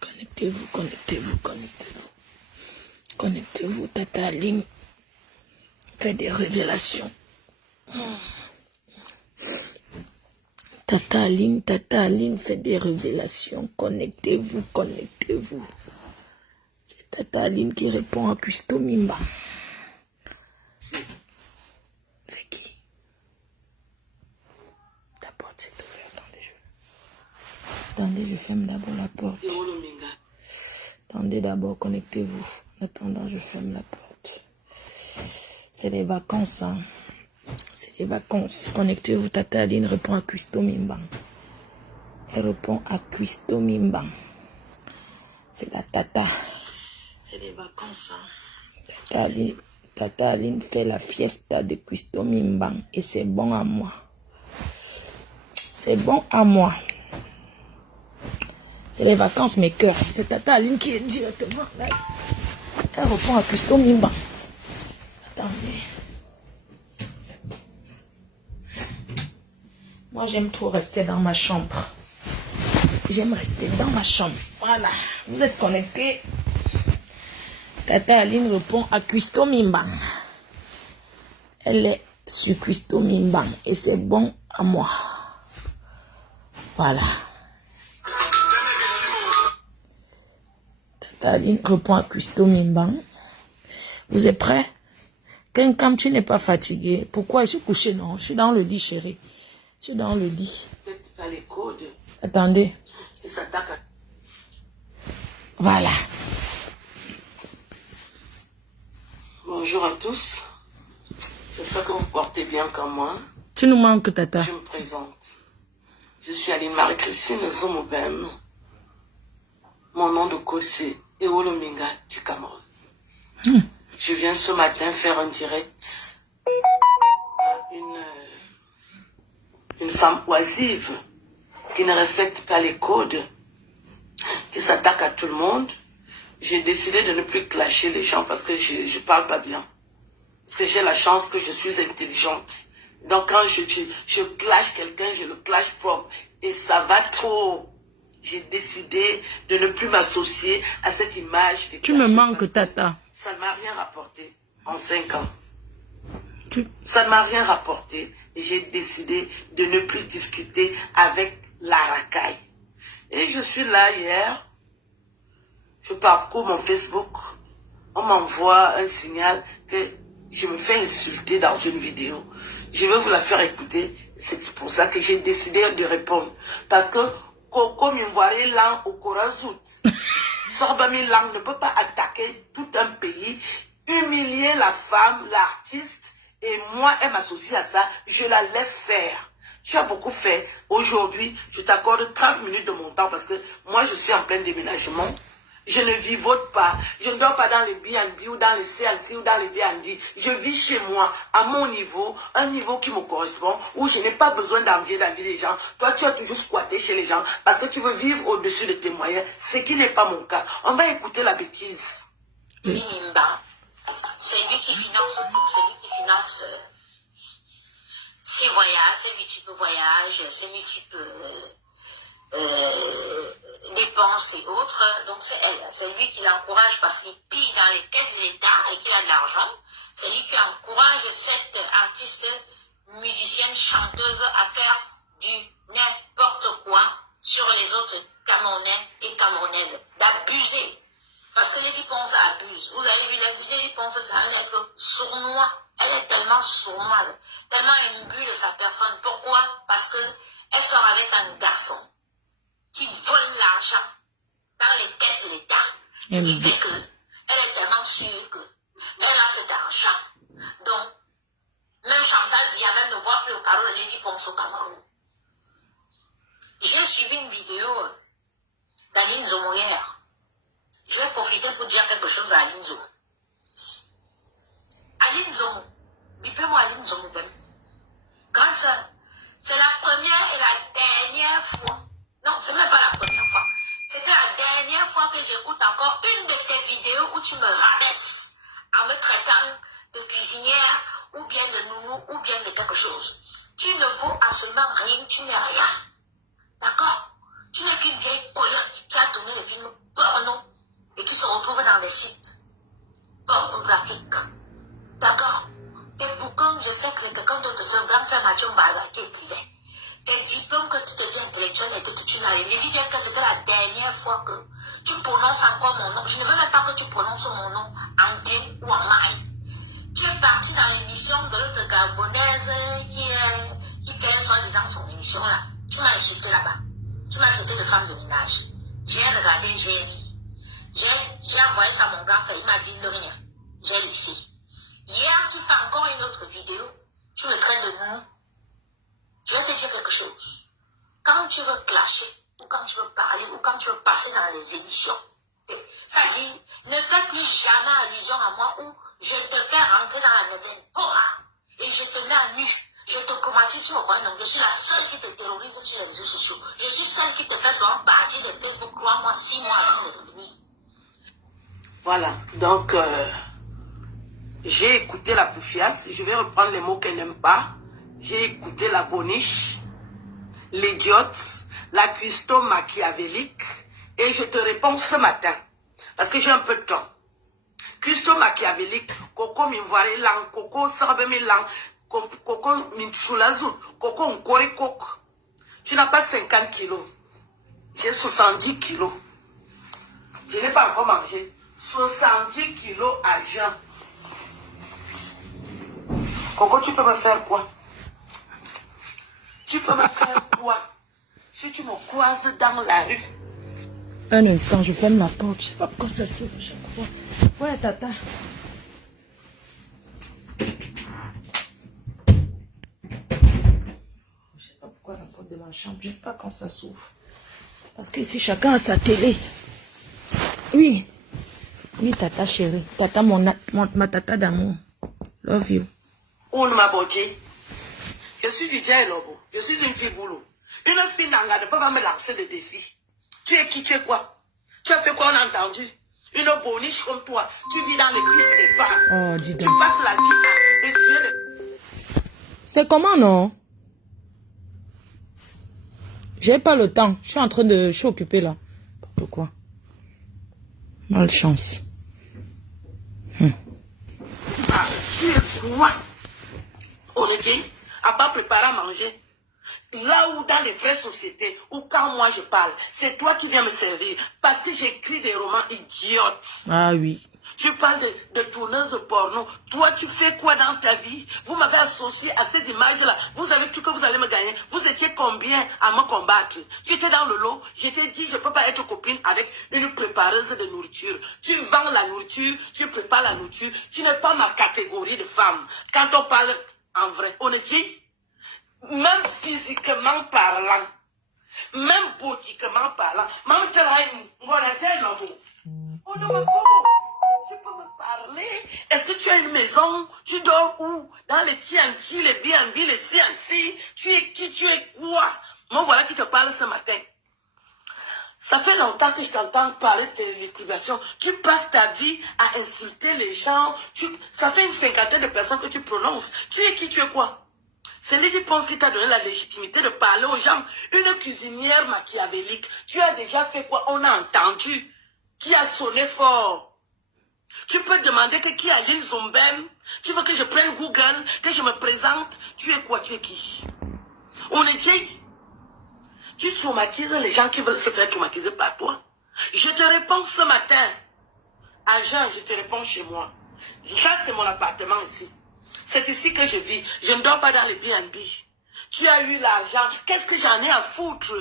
Connectez-vous, connectez-vous, connectez-vous. Connectez-vous, Tata Aline fait des révélations. Tata Aline fait des révélations. Connectez-vous, connectez-vous. C'est Tata Aline qui répond à Custo Mimba. C'est qui? La porte s'est ouverte. Attendez, je ferme d'abord la porte. Attendez d'abord, connectez-vous. En attendant, je ferme la porte. C'est les vacances, hein. C'est les vacances. Connectez-vous, Tata Aline répond à Custo Mimba. Elle répond à Custo Mimba. C'est la Tata. C'est les vacances, hein. Tata Aline fait la fiesta de Custo Mimba. Et c'est bon à moi. C'est bon à moi. C'est les vacances, mes cœurs. C'est Tata Aline qui est directement là. Elle répond à Custo Mimba. Attendez. Moi, j'aime trop rester dans ma chambre. J'aime rester dans ma chambre. Voilà. Vous êtes connectés. Tata Aline répond à Custo Mimba. Elle est sur Custo Mimba. Et c'est bon à moi. Voilà. Tata Aline répond à Custo Mimba. Vous êtes prêts? Quand tu n'es pas fatigué, pourquoi je suis couché? Non, je suis dans le lit, chérie. Je suis dans le lit. Attendez. Voilà. Bonjour à tous. J'espère que vous portez bien comme moi. Tu nous manques, Tata. Je me présente. Je suis Aline Marie-Christine Zomobem. Mon nom de code c'est Eolominga du Cameroun. Je viens ce matin faire un direct à une femme oisive qui ne respecte pas les codes, qui s'attaque à tout le monde. J'ai décidé de ne plus clasher les gens parce que je parle pas bien. Parce que j'ai la chance que je suis intelligente. Donc quand je clash quelqu'un, je le clash propre. Et ça va trop. J'ai décidé de ne plus m'associer à cette image. Tu me manques, Tata. Ça ne m'a rien rapporté en 5 ans. Ça ne m'a rien rapporté. Et j'ai décidé de ne plus discuter avec la racaille. Et je suis là hier. Je parcours mon Facebook. On m'envoie un signal que je me fais insulter dans une vidéo. Je vais vous la faire écouter. C'est pour ça que j'ai décidé de répondre. Parce que, comme une voirie langue au Corazout, Sorbami Lang ne peut pas attaquer tout un pays, humilier la femme, l'artiste, et moi, elle m'associe à ça, je la laisse faire. Tu as beaucoup fait. Aujourd'hui, je t'accorde 30 minutes de mon temps parce que moi, je suis en plein déménagement. Je ne vivote pas. Je ne dors pas dans les B&B ou dans les CLC ou dans les D&D. Je vis chez moi, à mon niveau, un niveau qui me correspond, où je n'ai pas besoin d'envier la vie des gens. Toi, tu as toujours squatté chez les gens parce que tu veux vivre au-dessus de tes moyens, ce qui n'est pas mon cas. On va écouter la bêtise. Mimba, c'est lui qui finance tout, c'est lui qui finance ses voyages, ses multiples voyages, ses multiples dépenses et autres. Donc c'est elle, c'est lui qui l'encourage parce qu'il pille dans les caisses de l'État et qu'il a de l'argent. C'est lui qui encourage cette artiste, musicienne, chanteuse à faire du n'importe quoi sur les autres Camerounais et Camerounaises, d'abuser. Parce que Lady Ponce abuse. Vous avez vu, Lady Ponce, ça allait être sournois. Elle est tellement sournoise, tellement imbue de sa personne. Pourquoi? Parce qu'elle sort avec un garçon qui vole l'argent dans les caisses de l'État. Ce qui fait qu'elle est tellement sûre qu'elle a cet argent. Donc, même Chantal Biamel ne voit plus au carreau de Lady Ponce au Cameroun. J'ai suivi une vidéo d'Aline Zomo hier. Je vais profiter pour dire quelque chose à Aline Zomo. Aline Zomo, bipez-moi Aline Zomo Ben. Grande sœur, c'est la première et la dernière fois. Non, c'est même pas la première fois. C'était la dernière fois que j'écoute encore une de tes vidéos où tu me rabaisses en me traitant de cuisinière ou bien de nounou ou bien de quelque chose. Tu ne vaux absolument rien, tu n'es rien. D'accord? Tu n'es qu'une vieille coyote. Tu as tourné le film porno et qui se retrouve dans les sites pornographiques. D'accord? Tes bouquins, je sais que c'est quelqu'un d'autre, c'est Blanc Mathieu Mbaga qui écrivait. Tes diplômes que tu te dis intellectuels et que tu n'as rien. Dis bien que c'était la dernière fois que tu prononces encore mon nom. Je ne veux même pas que tu prononces mon nom en bien ou en mal. Tu es parti dans l'émission de l'autre Gabonaise qui fait soi-disant son émission là. Tu m'as insulté là-bas. Tu m'as traité de femme de ménage. J'ai regardé, j'ai ri. J'ai envoyé ça à mon grand frère. Il m'a dit de rien. J'ai laissé. Hier, tu fais encore une autre vidéo. Tu me traites de nous. Je vais te dire quelque chose. Quand tu veux clasher, ou quand tu veux parler, ou quand tu veux passer dans les émissions, ça dit, ne fais plus jamais allusion à moi ou je te fais rentrer dans la neuvaine. Et je te mets à nu. Je te commatis, tu me vois, non, je suis la seule qui te terrorise sur les réseaux sociaux. Je suis celle qui te fait souvent partie de Facebook, crois-moi, 6 mois avant de revenir. Voilà, donc j'ai écouté la poufiasse, je vais reprendre les mots qu'elle n'aime pas. J'ai écouté la boniche, l'idiote, la cuistot machiavélique, et je te réponds ce matin, parce que j'ai un peu de temps. Cuistot machiavélique, Coco m'invoire lang, Coco sarbe lang, Coco m'insoulazou, Coco nkore coq. Tu n'as pas 50 kilos, j'ai 70 kilos. Je n'ai pas encore mangé. 70 kilos à jeun. Coco, tu peux me faire quoi? Tu peux me faire quoi? Si tu me croises dans la rue. Un instant, je ferme la porte. Je sais pas pourquoi ça s'ouvre à chaque fois. Ouais, tata. Je sais pas pourquoi la porte de ma chambre, j'aime pas quand ça s'ouvre. Parce que ici, chacun a sa télé. Oui. Oui, tata chérie. Tata, ma tata d'amour. Love you. On m'a botché. Je suis du Djay Lobo. Je suis une fille boulot. Une fille nanga ne peut pas me lancer des défis. Tu es qui, tu es quoi? Tu as fait quoi, on a entendu? Une boniche comme toi. Tu vis dans les cuisses des femmes. Oh, dis tu donc. passes la vie à essuyer les... C'est comment, non? J'ai pas le temps. Je suis en train de... Je suis occupée là. Pourquoi? Malchance. Ah, tu es quoi? On est dit, à pas préparer à manger. Là où dans les vraies sociétés, ou quand moi je parle, c'est toi qui viens me servir. Parce que j'écris des romans idiotes. Ah oui. Tu parles de tourneuse de porno. Toi, tu fais quoi dans ta vie? Vous m'avez associé à ces images-là. Vous avez cru que vous allez me gagner. Vous étiez combien à me combattre? Tu étais dans le lot. Je t'ai dit, je ne peux pas être copine avec une prépareuse de nourriture. Tu vends la nourriture, tu prépares la nourriture. Tu n'es pas ma catégorie de femme. Quand on parle en vrai, on est dit, même physiquement parlant, même politiquement parlant, même tu peux me parler? Est-ce que tu as une maison? Tu dors où? Dans les TNT, les BNB, les CNC? Tu es qui? Tu es quoi? Moi, voilà qui te parle ce matin. Ça fait longtemps que je t'entends parler de tes liquidations. Tu passes ta vie à insulter les gens. Ça fait une cinquantaine de personnes que tu prononces. Tu es qui? Tu es quoi? C'est lui qui pense qu'il t'a donné la légitimité de parler aux gens. Une cuisinière machiavélique. Tu as déjà fait quoi? On a entendu. Qui a sonné fort? Tu peux demander que qui a une Zombem? Tu veux que je prenne Google, que je me présente? Tu es quoi? Tu es qui? On est qui? Tu traumatises les gens qui veulent se faire traumatiser par toi. Je te réponds ce matin. À Jean, je te réponds chez moi. Ça, c'est mon appartement ici. C'est ici que je vis. Je ne dors pas dans les BNB. Tu as eu l'argent. Qu'est-ce que j'en ai à foutre?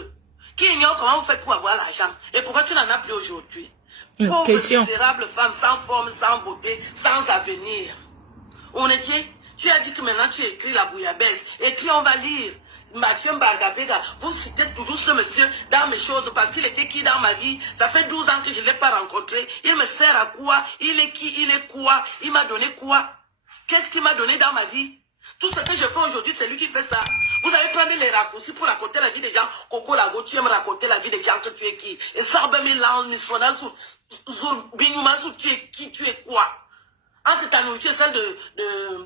Qui ignore comment vous faites pour avoir l'argent? Et pourquoi tu n'en as plus aujourd'hui? Pauvre, Question. misérable femme, sans forme, sans beauté, sans avenir. On est dit, tu as dit que maintenant tu écris la bouillabaisse. Écris, on va lire. Mathieu Mbargabega, vous citez toujours ce monsieur dans mes choses parce qu'il était qui dans ma vie? Ça fait 12 ans que je ne l'ai pas rencontré. Il me sert à quoi? Il est qui? Il est quoi? Il m'a donné quoi? Qu'est-ce qu'il m'a donné dans ma vie? Tout ce que je fais aujourd'hui, c'est lui qui fait ça. Vous allez prendre les raccourcis pour raconter la vie des gens. Coco Lago, tu aimes raconter la vie des gens que tu es qui? Et Sarbemi Lan, Misona, Binumasu, tu es qui? Tu es quoi? Entre ta nourriture et celle de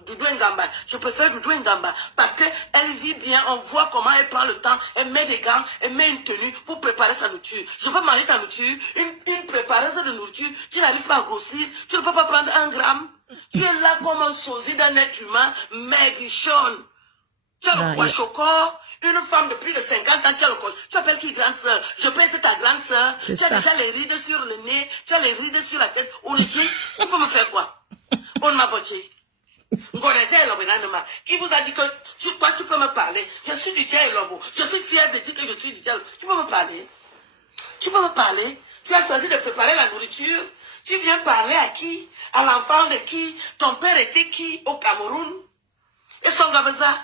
Doudou Ngamba, je préfère Doudou Ngamba parce qu'elle vit bien, on voit comment elle prend le temps, elle met des gants, elle met une tenue pour préparer sa nourriture. Je peux manger ta nourriture, une préparation de nourriture, tu n'arrives pas à grossir, tu ne peux pas prendre 1 gramme. Tu es là comme un sosie d'un être humain, maigrichonne. Tu as le poids une femme de plus de 50 ans qui a le coach. Tu appelles qui grande soeur? Je peux être ta grande soeur. Tu as déjà les rides sur le nez, tu as les rides sur la tête. On le dit, tu peux me faire quoi? On m'a botté. Qui vous a dit que toi tu peux me parler? Je suis du Dia Lobo. Je suis fier de dire que je suis du Dia Lobo. Tu peux me parler? Tu peux me parler? Tu as choisi de préparer la nourriture. Tu viens parler à qui? À l'enfant de qui? Ton père était qui au Cameroun? Et son gabaza?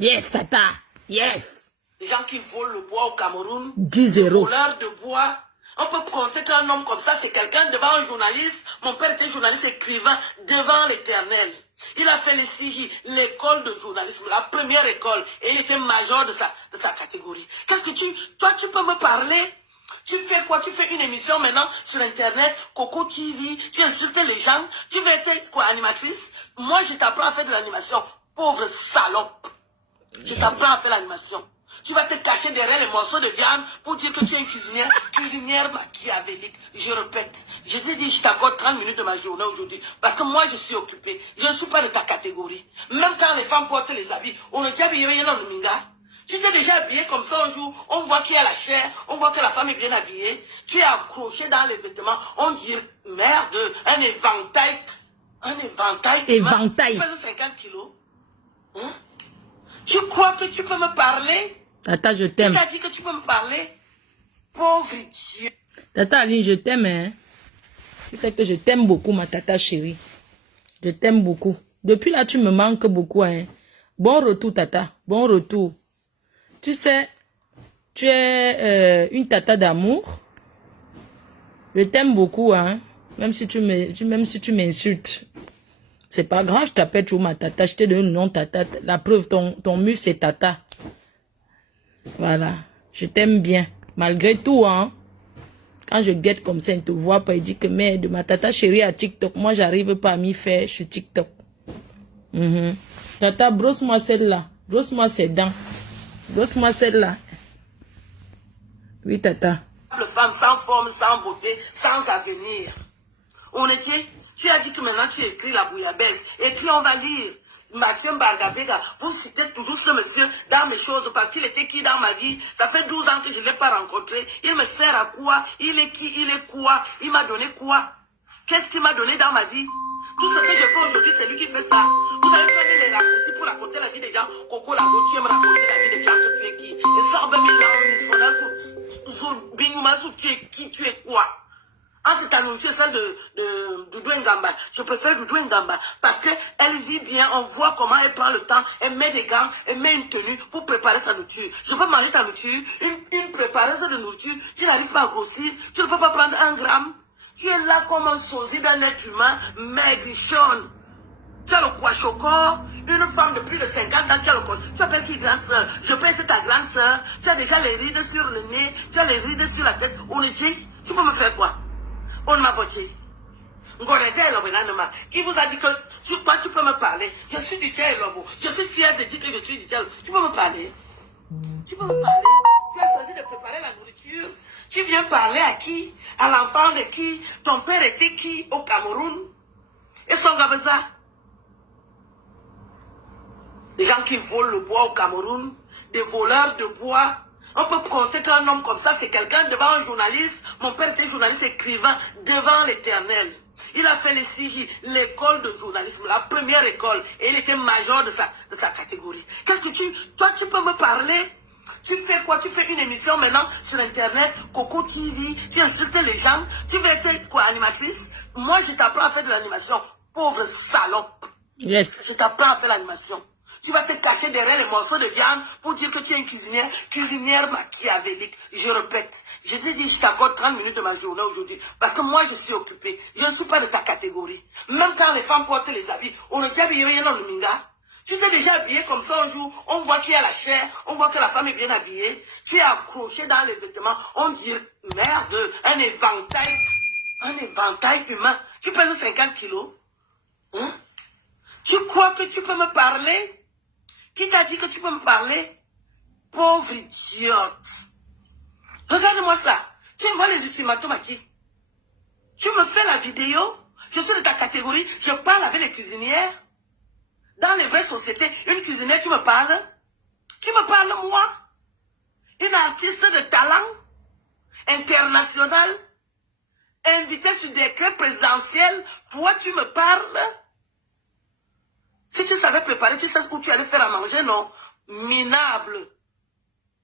Yes, tata. Yes. Les gens qui volent le bois au Cameroun. 10-0. Voleurs de bois. On peut compter qu'un homme comme ça, c'est quelqu'un devant un journaliste. Mon père était journaliste écrivain devant l'Éternel. Il a fait les CJ, l'école de journalisme, la première école. Et il était major de sa catégorie. Qu'est-ce que toi, tu peux me parler? Tu fais quoi? Tu fais une émission maintenant sur Internet, Coco TV, tu insultes les gens. Tu veux être quoi, animatrice? Moi, je t'apprends à faire de l'animation. Pauvre salope. Je t'apprends à faire l'animation. Tu vas te cacher derrière les morceaux de viande pour dire que tu es une cuisinière machiavélique. Je répète, je t'ai dit, je t'accorde 30 minutes de ma journée aujourd'hui. Parce que moi, je suis occupée. Je ne suis pas de ta catégorie. Même quand les femmes portent les habits, on est déjà habillé dans le minga. Tu t'es déjà habillé comme ça un jour, on voit qu'il y a la chair, on voit que la femme est bien habillée. Tu es accroché dans les vêtements, on dit, merde, un éventail. Un éventail. Éventail. Tu pèses 50 kilos. Hein? Tu crois que tu peux me parler? Tata, je t'aime. Tu as dit que tu peux me parler? Pauvre Dieu. Tata Aline, je t'aime, hein. Tu sais que je t'aime beaucoup, ma tata chérie. Je t'aime beaucoup. Depuis là, tu me manques beaucoup, hein. Bon retour, tata. Bon retour. Tu sais, tu es une tata d'amour. Je t'aime beaucoup, hein. Même si tu m'insultes. C'est pas grave, je t'appelle toujours ma tata. Je te donne le nom tata. La preuve, ton mur, c'est tata. Voilà. Je t'aime bien. Malgré tout, hein. Quand je guette comme ça, il ne te voit pas. Il dit que merde, ma tata chérie à TikTok. Moi, j'arrive pas à m'y faire sur TikTok. Tata, brosse-moi celle-là. Brosse-moi ses dents. Brosse-moi celle-là. Oui, tata. Femme sans forme, sans beauté, sans avenir. On était... Tu as dit que maintenant tu écris la bouillabaisse. Écris, on va lire. Mathieu Bargabega, vous citez toujours ce monsieur dans mes choses parce qu'il était qui dans ma vie? Ça fait 12 ans que je ne l'ai pas rencontré. Il me sert à quoi? Il est qui? Il est quoi? Il m'a donné quoi? Qu'est-ce qu'il m'a donné dans ma vie? Tout ce que je fais aujourd'hui, c'est lui qui fait ça. Vous avez pris les raccourcis pour raconter la vie des gens. Coco Lago, tu aimes raconter la vie des gens que tu es qui? Et ça, ben, tu es qui? Tu es quoi? Entre ta nourriture et celle de Doudou Ngamba, je préfère Doudou Ngamba parce qu'elle vit bien, on voit comment elle prend le temps, elle met des gants, elle met une tenue pour préparer sa nourriture. Je peux manger ta nourriture, une préparation de nourriture, tu n'arrives pas à grossir, tu ne peux pas prendre 1 gramme. Tu es là comme un sosie d'un être humain, maigrichonne. Tu as le poids une femme de plus de 50 ans qui a le coach. Tu appelles qui grande soeur? Je peux être ta grande soeur. Tu as déjà les rides sur le nez, tu as les rides sur la tête. On le dit, tu peux me faire quoi? On m'a botté. Qui vous a dit que toi tu peux me parler? Je suis du Dia Lobo. Je suis fier de dire que je suis du Dia Lobo. Tu peux me parler? Tu peux me parler? Tu as choisi de préparer la nourriture. Tu viens parler à qui? À l'enfant de qui? Ton père était qui au Cameroun? Et son gabaza? Les gens qui volent le bois au Cameroun, des voleurs de bois. On peut compter qu'un homme comme ça, c'est quelqu'un devant un journaliste. Mon père était journaliste écrivain devant l'Éternel. Il a fait les CJ, l'école de journalisme, la première école. Et il était major de sa catégorie. Qu'est-ce que toi, tu peux me parler? Tu fais quoi? Tu fais une émission maintenant sur Internet, Coco TV, tu insultes les gens. Tu veux être quoi, animatrice? Moi, je t'apprends à faire de l'animation. Pauvre salope. Yes. Je t'apprends à faire l'animation. Tu vas te cacher derrière les morceaux de viande pour dire que tu es une cuisinière machiavélique. Je répète, je t'ai dit, je t'accorde 30 minutes de ma journée aujourd'hui. Parce que moi, je suis occupée. Je ne suis pas de ta catégorie. Même quand les femmes portent les habits, on est déjà habillé dans le minga. Tu t'es déjà habillé comme ça un jour, on voit qu'il y a la chair, on voit que la femme est bien habillée. Tu es accroché dans les vêtements, on dit, merde, un éventail humain. Tu pèses 50 kilos. Hein? Tu crois que tu peux me parler? Qui t'a dit que tu peux me parler? Pauvre idiote. Regarde-moi ça. Tu envoies les ultimatums à qui? Tu me fais la vidéo? Je suis de ta catégorie. Je parle avec les cuisinières. Dans les vraies sociétés, une cuisinière, tu me parles? Qui me parle, moi? Une artiste de talent international, invitée sur décret présidentiel. Toi, tu me parles? Si tu savais préparer, tu sais où tu allais faire à manger, non? Minable.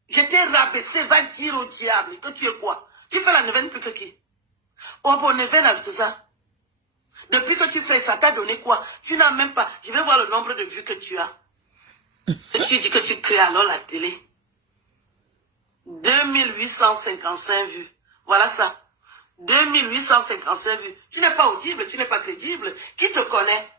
Je t'ai rabaissé, va dire au diable que tu es quoi? Tu fais la neuvaine plus que qui? Oh, bon, neuvaine avec tout ça. Depuis que tu fais ça, t'as donné quoi? Tu n'as même pas. Je vais voir le nombre de vues que tu as. Et tu dis que tu crées alors la télé. 2855 vues. Voilà ça. 2855 vues. Tu n'es pas audible, tu n'es pas crédible. Qui te connaît?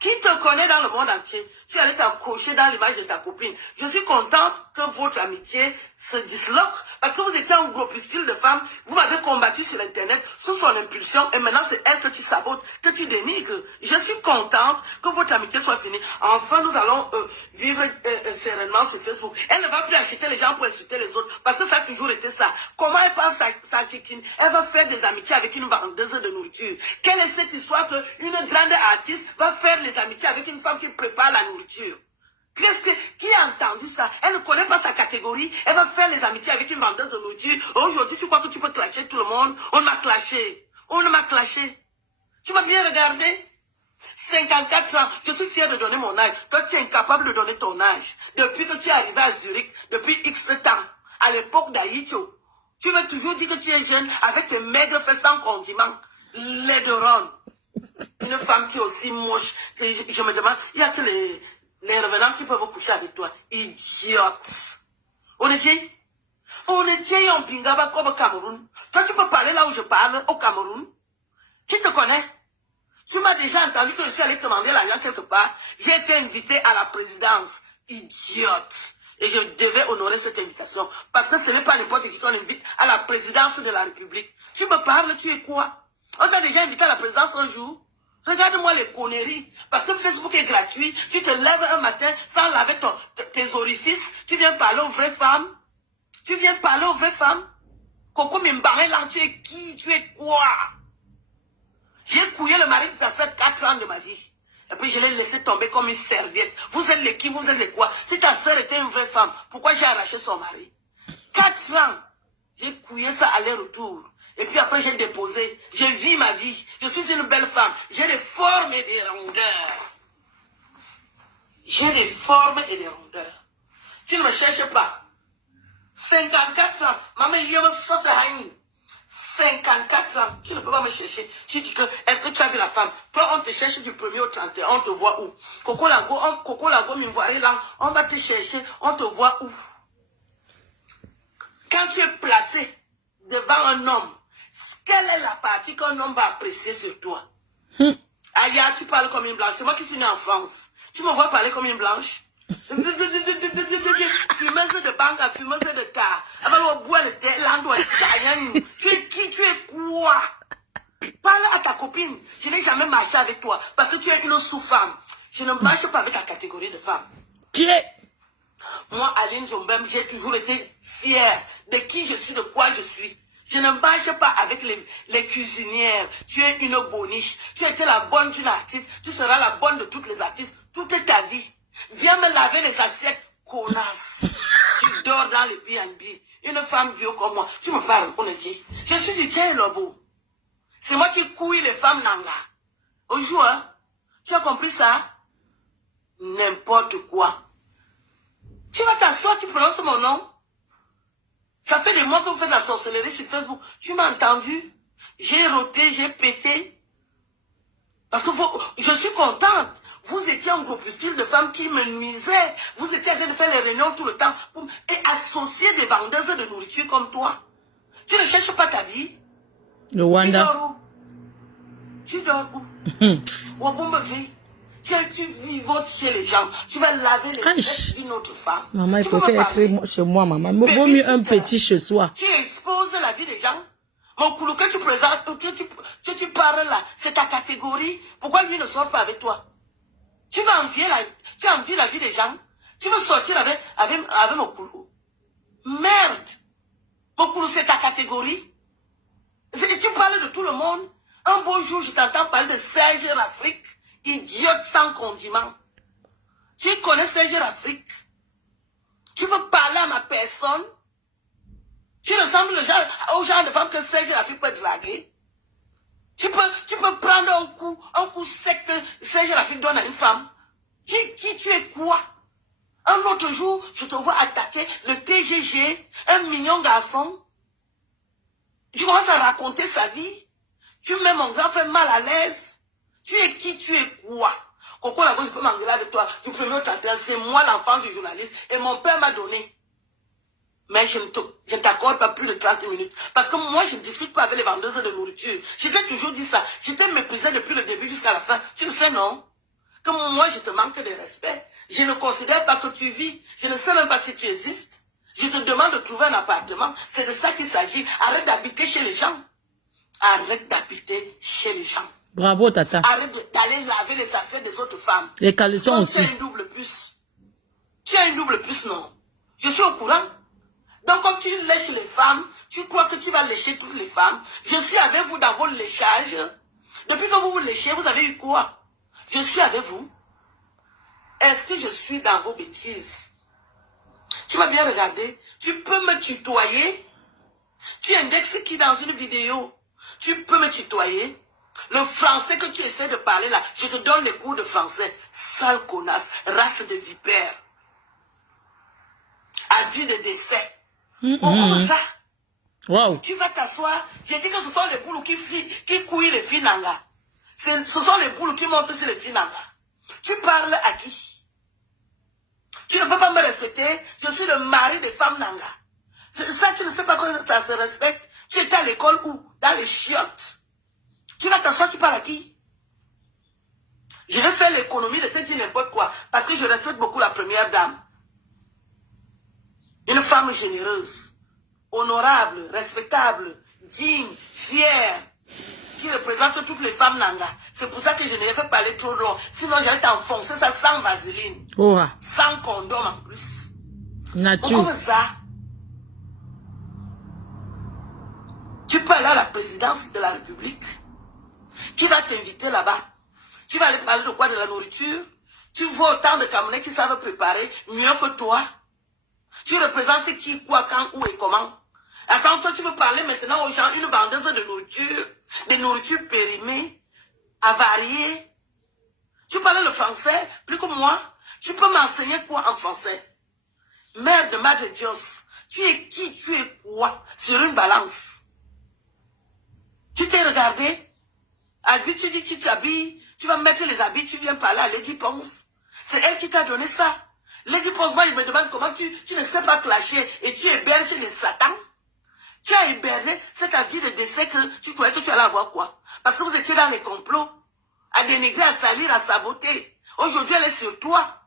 Qui te connaît dans le monde entier? Tu allais t'accrocher dans l'image de ta copine. Je suis contente que votre amitié se disloque parce que vous étiez un groupuscule de femmes. Vous m'avez combattu sur Internet sous son impulsion et maintenant c'est elle que tu sabotes, que tu dénigres. Je suis contente que votre amitié soit finie. Enfin, nous allons vivre sereinement sur Facebook. Elle ne va plus acheter les gens pour insulter les autres parce que ça a toujours été ça. Comment elle pense sa kikine? Elle va faire des amitiés avec une vendeuse de nourriture. Quelle est cette histoire qu'une grande artiste va faire les amitiés avec une femme qui prépare la nourriture? Qui a entendu ça? Elle ne connaît pas sa catégorie. Elle va faire les amitiés avec une vendeuse de nourriture. Aujourd'hui, tu crois que tu peux clasher tout le monde? On m'a clashé. On m'a clashé. Tu m'as bien regardé? 54 ans. Je suis fier de donner mon âge. Toi, tu es incapable de donner ton âge. Depuis que tu es arrivé à Zurich, depuis X temps, à l'époque d'Aïtio, tu veux toujours dire que tu es jeune avec tes maigres fesses sans condiments. Laideronne. Une femme qui est aussi moche. Je me demande, il y a que les revenants qui peuvent coucher avec toi. Idiote. On est vieille? On est vieille en Bingaba comme au Cameroun. Toi, tu peux parler là où je parle, au Cameroun. Qui te connaît? Tu m'as déjà entendu que je suis allé te demander l'argent quelque part. J'ai été invité à la présidence. Idiote. Et je devais honorer cette invitation. Parce que ce n'est pas n'importe qui qu'on invite à la présidence de la République. Tu me parles, tu es quoi? On t'a déjà invité à la présidence un jour? Regarde-moi les conneries. Parce que Facebook est gratuit. Tu te lèves un matin sans laver tes orifices. Tu viens parler aux vraies femmes. Tu viens parler aux vraies femmes. Coco Mimbaré là, tu es qui? Tu es quoi? J'ai couillé le mari de ta soeur 4 ans de ma vie. Et puis je l'ai laissé tomber comme une serviette. Vous êtes les qui? Vous êtes les quoi? Si ta soeur était une vraie femme, pourquoi j'ai arraché son mari? 4 ans. J'ai couillé ça aller-retour. Et puis après j'ai déposé. Je vis ma vie. Je suis une belle femme. J'ai des formes et des rondeurs. J'ai des formes et des rondeurs. Tu ne me cherches pas. 54 ans. Maman, il y a 54 ans. Tu ne peux pas me chercher. Tu dis que, est-ce que tu as vu la femme? Toi, on te cherche du 1er au 31. On te voit où? Coco Lago, Mimvoiré là. On va te chercher. On te voit où? Quand tu es placé devant un homme, quelle est la partie qu'un homme va apprécier sur toi? Aya, tu parles comme une blanche. C'est moi qui suis née en France. Tu me vois parler comme une blanche? Fumeuse de banque, fumeuse de tar. Tu es qui? Tu es quoi? Parle à ta copine. Je n'ai jamais marché avec toi parce que tu es une sous-femme. Je ne marche pas avec ta catégorie de femme. Qui est? Moi, Aline Zombem, j'ai toujours été fière de qui je suis, de quoi je suis. Je ne marche pas avec les cuisinières. Tu es une boniche. Tu étais la bonne d'une artiste. Tu seras la bonne de toutes les artistes. Toute ta vie. Viens me laver les assiettes, connasse. Tu dors dans le B&B. Une femme bio comme moi. Tu me parles, on est dit. Je suis du Tien Lobo. C'est moi qui couille les femmes Nanga. Aujourd'hui, hein? Tu as compris ça? N'importe quoi. Tu vas t'asseoir, tu prononces mon nom. Ça fait des mois que vous faites la sorcellerie sur Facebook. Tu m'as entendu? J'ai roté, j'ai pété. Parce que je suis contente. Vous étiez un groupuscule de femmes qui me nuisaient. Vous étiez en train de faire les réunions tout le temps. Et associer des vendeuses de nourriture comme toi. Tu ne cherches pas ta vie. Le Wanda. Tu dors où? Tu vivotes chez les gens. Tu vas laver les fesses d'une autre femme. Maman, il préfère être chez moi, maman. Vaut mieux un petit chez soi. Tu exposes la vie des gens. Mon Koulou que tu présentes, que tu parles là, c'est ta catégorie. Pourquoi lui ne sort pas avec toi? Tu envies la vie des gens. Tu veux sortir avec mon Koulou. Merde. Mon Koulou, c'est ta catégorie. Tu parles de tout le monde. Un beau jour, je t'entends parler de Serge Rafrique. Idiote sans condiment. Tu connais Serge Rafrique. Tu peux parler à ma personne. Tu ressembles au genre de femme que Serge Rafrique peut draguer. Tu peux prendre un coup sec que Serge Rafrique donne à une femme. Qui tu es quoi? Un autre jour, je te vois attaquer le TGG, un mignon garçon. Tu commences à raconter sa vie. Tu mets mon grand frère mal à l'aise. Tu es qui, tu es quoi? Coco, là-bas, je peux m'engueuler avec toi. Du 1er au 31, c'est moi l'enfant du journaliste. Et mon père m'a donné. Mais je ne t'accorde pas plus de 30 minutes. Parce que moi, je ne discute pas avec les vendeuses de nourriture. Je t'ai toujours dit ça. Je t'ai méprisé depuis le début jusqu'à la fin. Tu le sais, non? Que moi, je te manque de respect. Je ne considère pas que tu vis. Je ne sais même pas si tu existes. Je te demande de trouver un appartement. C'est de ça qu'il s'agit. Arrête d'habiter chez les gens. Arrête d'habiter chez les gens. Bravo, Tata. Arrête d'aller laver les assiettes des autres femmes. Les caleçons aussi. Tu as une double puce. Tu as une double puce, non? Je suis au courant. Donc, quand tu lèches les femmes, tu crois que tu vas lécher toutes les femmes. Je suis avec vous dans vos léchages. Depuis que vous vous léchez, vous avez eu quoi? Je suis avec vous. Est-ce que je suis dans vos bêtises? Tu m'as bien regardé. Tu peux me tutoyer. Tu indexes qui dans une vidéo? Tu peux me tutoyer. Le français que tu essaies de parler là, je te donne les cours de français. Sale connasse, race de vipère. Avis de décès. Comme ça. Wow. Tu vas t'asseoir. J'ai dit que ce sont les boules qui couillent les filles nanga. Ce sont les boules qui montent sur les filles nanga. Tu parles à qui? Tu ne peux pas me respecter. Je suis le mari des femmes nanga. Ça, tu ne sais pas comment ça se respecte. Tu étais à l'école où? Dans les chiottes. Tu vas t'asseoir, tu parles à qui? Je vais faire l'économie de te dire n'importe quoi. Parce que je respecte beaucoup la première dame. Une femme généreuse, honorable, respectable, digne, fière, qui représente toutes les femmes nanga. C'est pour ça que je ne vais pas parler trop long. Sinon, j'allais t'enfoncer ça sans vaseline. Oh. Sans condom en plus. Nature. Comme ça, tu peux aller à la présidence de la République. Qui va t'inviter là-bas? Tu vas aller parler de quoi? De la nourriture? Tu vois autant de Camerounais qui savent préparer mieux que toi. Tu représentes qui, quoi, quand, où et comment? Attends, toi, tu veux parler maintenant aux gens, une vendeuse de nourriture, des nourritures périmées, avariées. Tu parles le français, plus que moi. Tu peux m'enseigner quoi en français? Mère de Madre Dios, tu es qui, tu es quoi sur une balance? Tu t'es regardé? Habit, tu dis, tu t'habilles, tu vas mettre les habits, tu viens parler à Lady Ponce. C'est elle qui t'a donné ça. Lady Ponce, moi, il me demande comment tu ne sais pas clasher et tu héberges les satans. Tu as hébergé cette avis de décès que tu croyais que tu allais avoir quoi? Parce que vous étiez dans les complots, à dénigrer, à salir, à saboter. Aujourd'hui, elle est sur toi.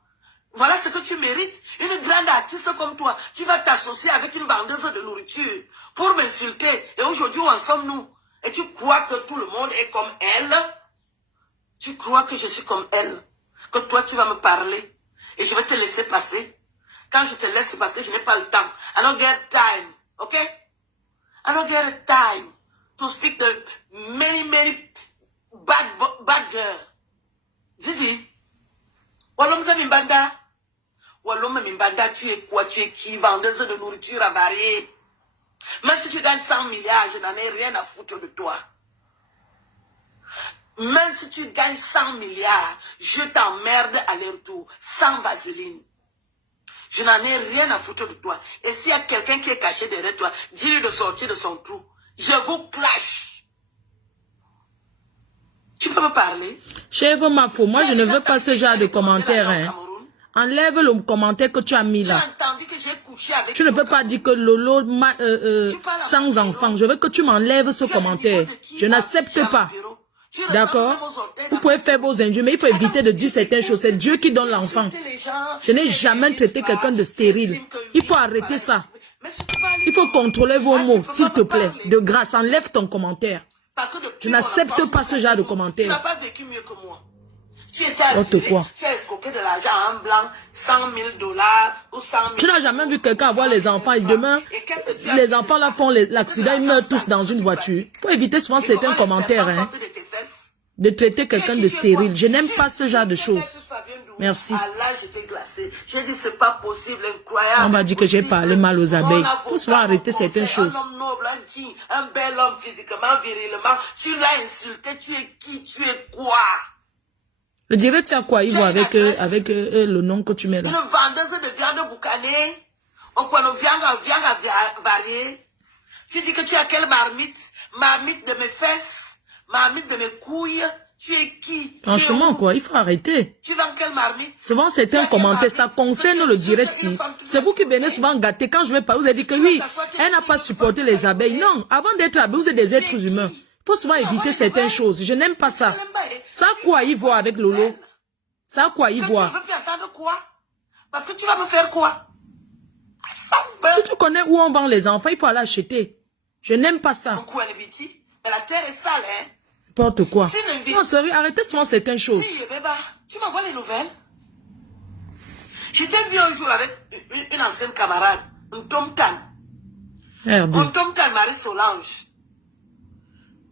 Voilà ce que tu mérites. Une grande artiste comme toi, qui va t'associer avec une vendeuse de nourriture pour m'insulter. Et aujourd'hui, où en sommes-nous? Et tu crois que tout le monde est comme elle? Tu crois que je suis comme elle? Que toi, tu vas me parler? Et je vais te laisser passer. Quand je te laisse passer, je n'ai pas le temps. I don't get time. Okay? I don't get time to speak to many bad girls. Zizi. Walom Mimbanda. Walom Mimbanda, tu es quoi? Tu es qui? Vendeuse de nourriture avariée. Même si tu gagnes 100 milliards, je n'en ai rien à foutre de toi. Même si tu gagnes 100 milliards, je t'emmerde à aller-retour, sans vaseline. Je n'en ai rien à foutre de toi. Et s'il y a quelqu'un qui est caché derrière toi, dis-lui de sortir de son trou. Je vous clash. Tu peux me parler? Chef Mafo, moi je ne veux pas ce genre de commentaires. Hein. Enlève le commentaire que tu as mis là. Tu ne peux pas dire que Lolo sans enfant. Je veux que tu m'enlèves ce commentaire. Je n'accepte pas. D'accord? Vous pouvez faire vos injures, mais il faut éviter de dire certaines choses. C'est Dieu qui donne l'enfant. Je n'ai jamais traité quelqu'un de stérile. Il faut arrêter ça. Il faut contrôler vos mots, s'il te plaît. De grâce, enlève ton commentaire. Je n'accepte pas ce genre de commentaire. Tu n'as pas vécu mieux que moi. Tu étais assuré, tu as escroqué de l'argent en blanc, 100 000 $ ou 100 000 $. Tu n'as jamais vu quelqu'un avoir les enfants et demain, les enfants là font l'accident, ils meurent tous dans une voiture. Il faut éviter souvent certains commentaires, hein, de traiter quelqu'un de stérile. Je n'aime pas ce genre de choses. Merci. Je dis, c'est pas possible, incroyable. On va dire que j'ai parlé mal aux abeilles. Il faut souvent arrêter certaines choses. Un homme noble, un bel homme physiquement, virilement. Tu l'as insulté, tu es qui, tu es quoi? Le direct, c'est à quoi? Il va avec le nom que tu mets là. Une vendeuse de viande boucanée. On prend nos viandes variées. Tu dis que tu as quelle marmite? Marmite de mes fesses, marmite de mes couilles. Tu es qui? Franchement, quoi, il faut arrêter. Tu vends quelle marmite? Souvent, certains commentaires, ça concerne le direct. C'est vous qui venez souvent gâter. Quand je vais pas, vous avez dit que oui, elle n'a pas supporté les abeilles. Non, avant d'être abeille, vous êtes des êtres humains. Il faut souvent éviter certaines choses. Je n'aime pas ça. Ça a quoi y voir avec Lolo? Ça a quoi y voir? Tu veux plus attendre quoi? Parce que tu vas me faire quoi? Si tu connais où on vend les enfants, il faut aller acheter. Je n'aime pas ça. Mais la terre est sale, hein? N'importe quoi. Non, sérieux, arrêtez souvent certaines choses. Tu m'envoies les nouvelles? J'étais vu un jour avec une ancienne camarade, un Tom-Tan. Un Tom-Tan, Marie-Solange.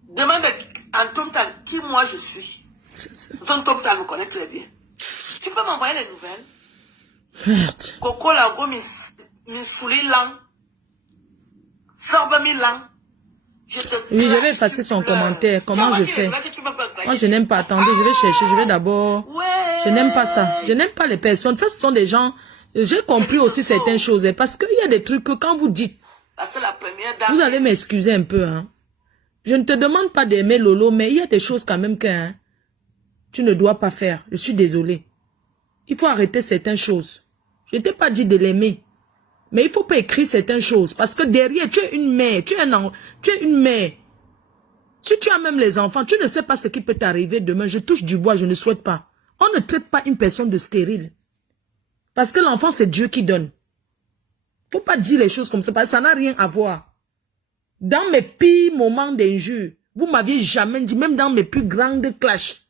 Demande à Tom-Tan qui moi je suis. Son Tom-Tan me connaît très bien. Tu peux m'envoyer les nouvelles? Merde. Coco Lago m'insouli lang. Sorbe mi lang. Oui, je vais effacer son commentaire. Comment je fais? Moi, je n'aime pas. Attendez, je vais chercher. Je vais d'abord... Je n'aime pas ça. Je n'aime pas les personnes. Ça, ce sont des gens... J'ai compris aussi certaines choses. Parce qu'il y a des trucs que quand vous dites... Vous allez m'excuser un peu. Hein. Je ne te demande pas d'aimer Lolo, mais il y a des choses quand même que hein, tu ne dois pas faire. Je suis désolée. Il faut arrêter certaines choses. Je ne t'ai pas dit de l'aimer. Mais il ne faut pas écrire certaines choses. Parce que derrière, tu es une mère. Tu es une mère. Si tu as même les enfants, tu ne sais pas ce qui peut t'arriver demain. Je touche du bois, je ne souhaite pas. On ne traite pas une personne de stérile. Parce que l'enfant, c'est Dieu qui donne. Il ne faut pas dire les choses comme ça. Parce que ça n'a rien à voir. Dans mes pires moments d'injure, vous m'aviez jamais dit, même dans mes plus grandes clashs,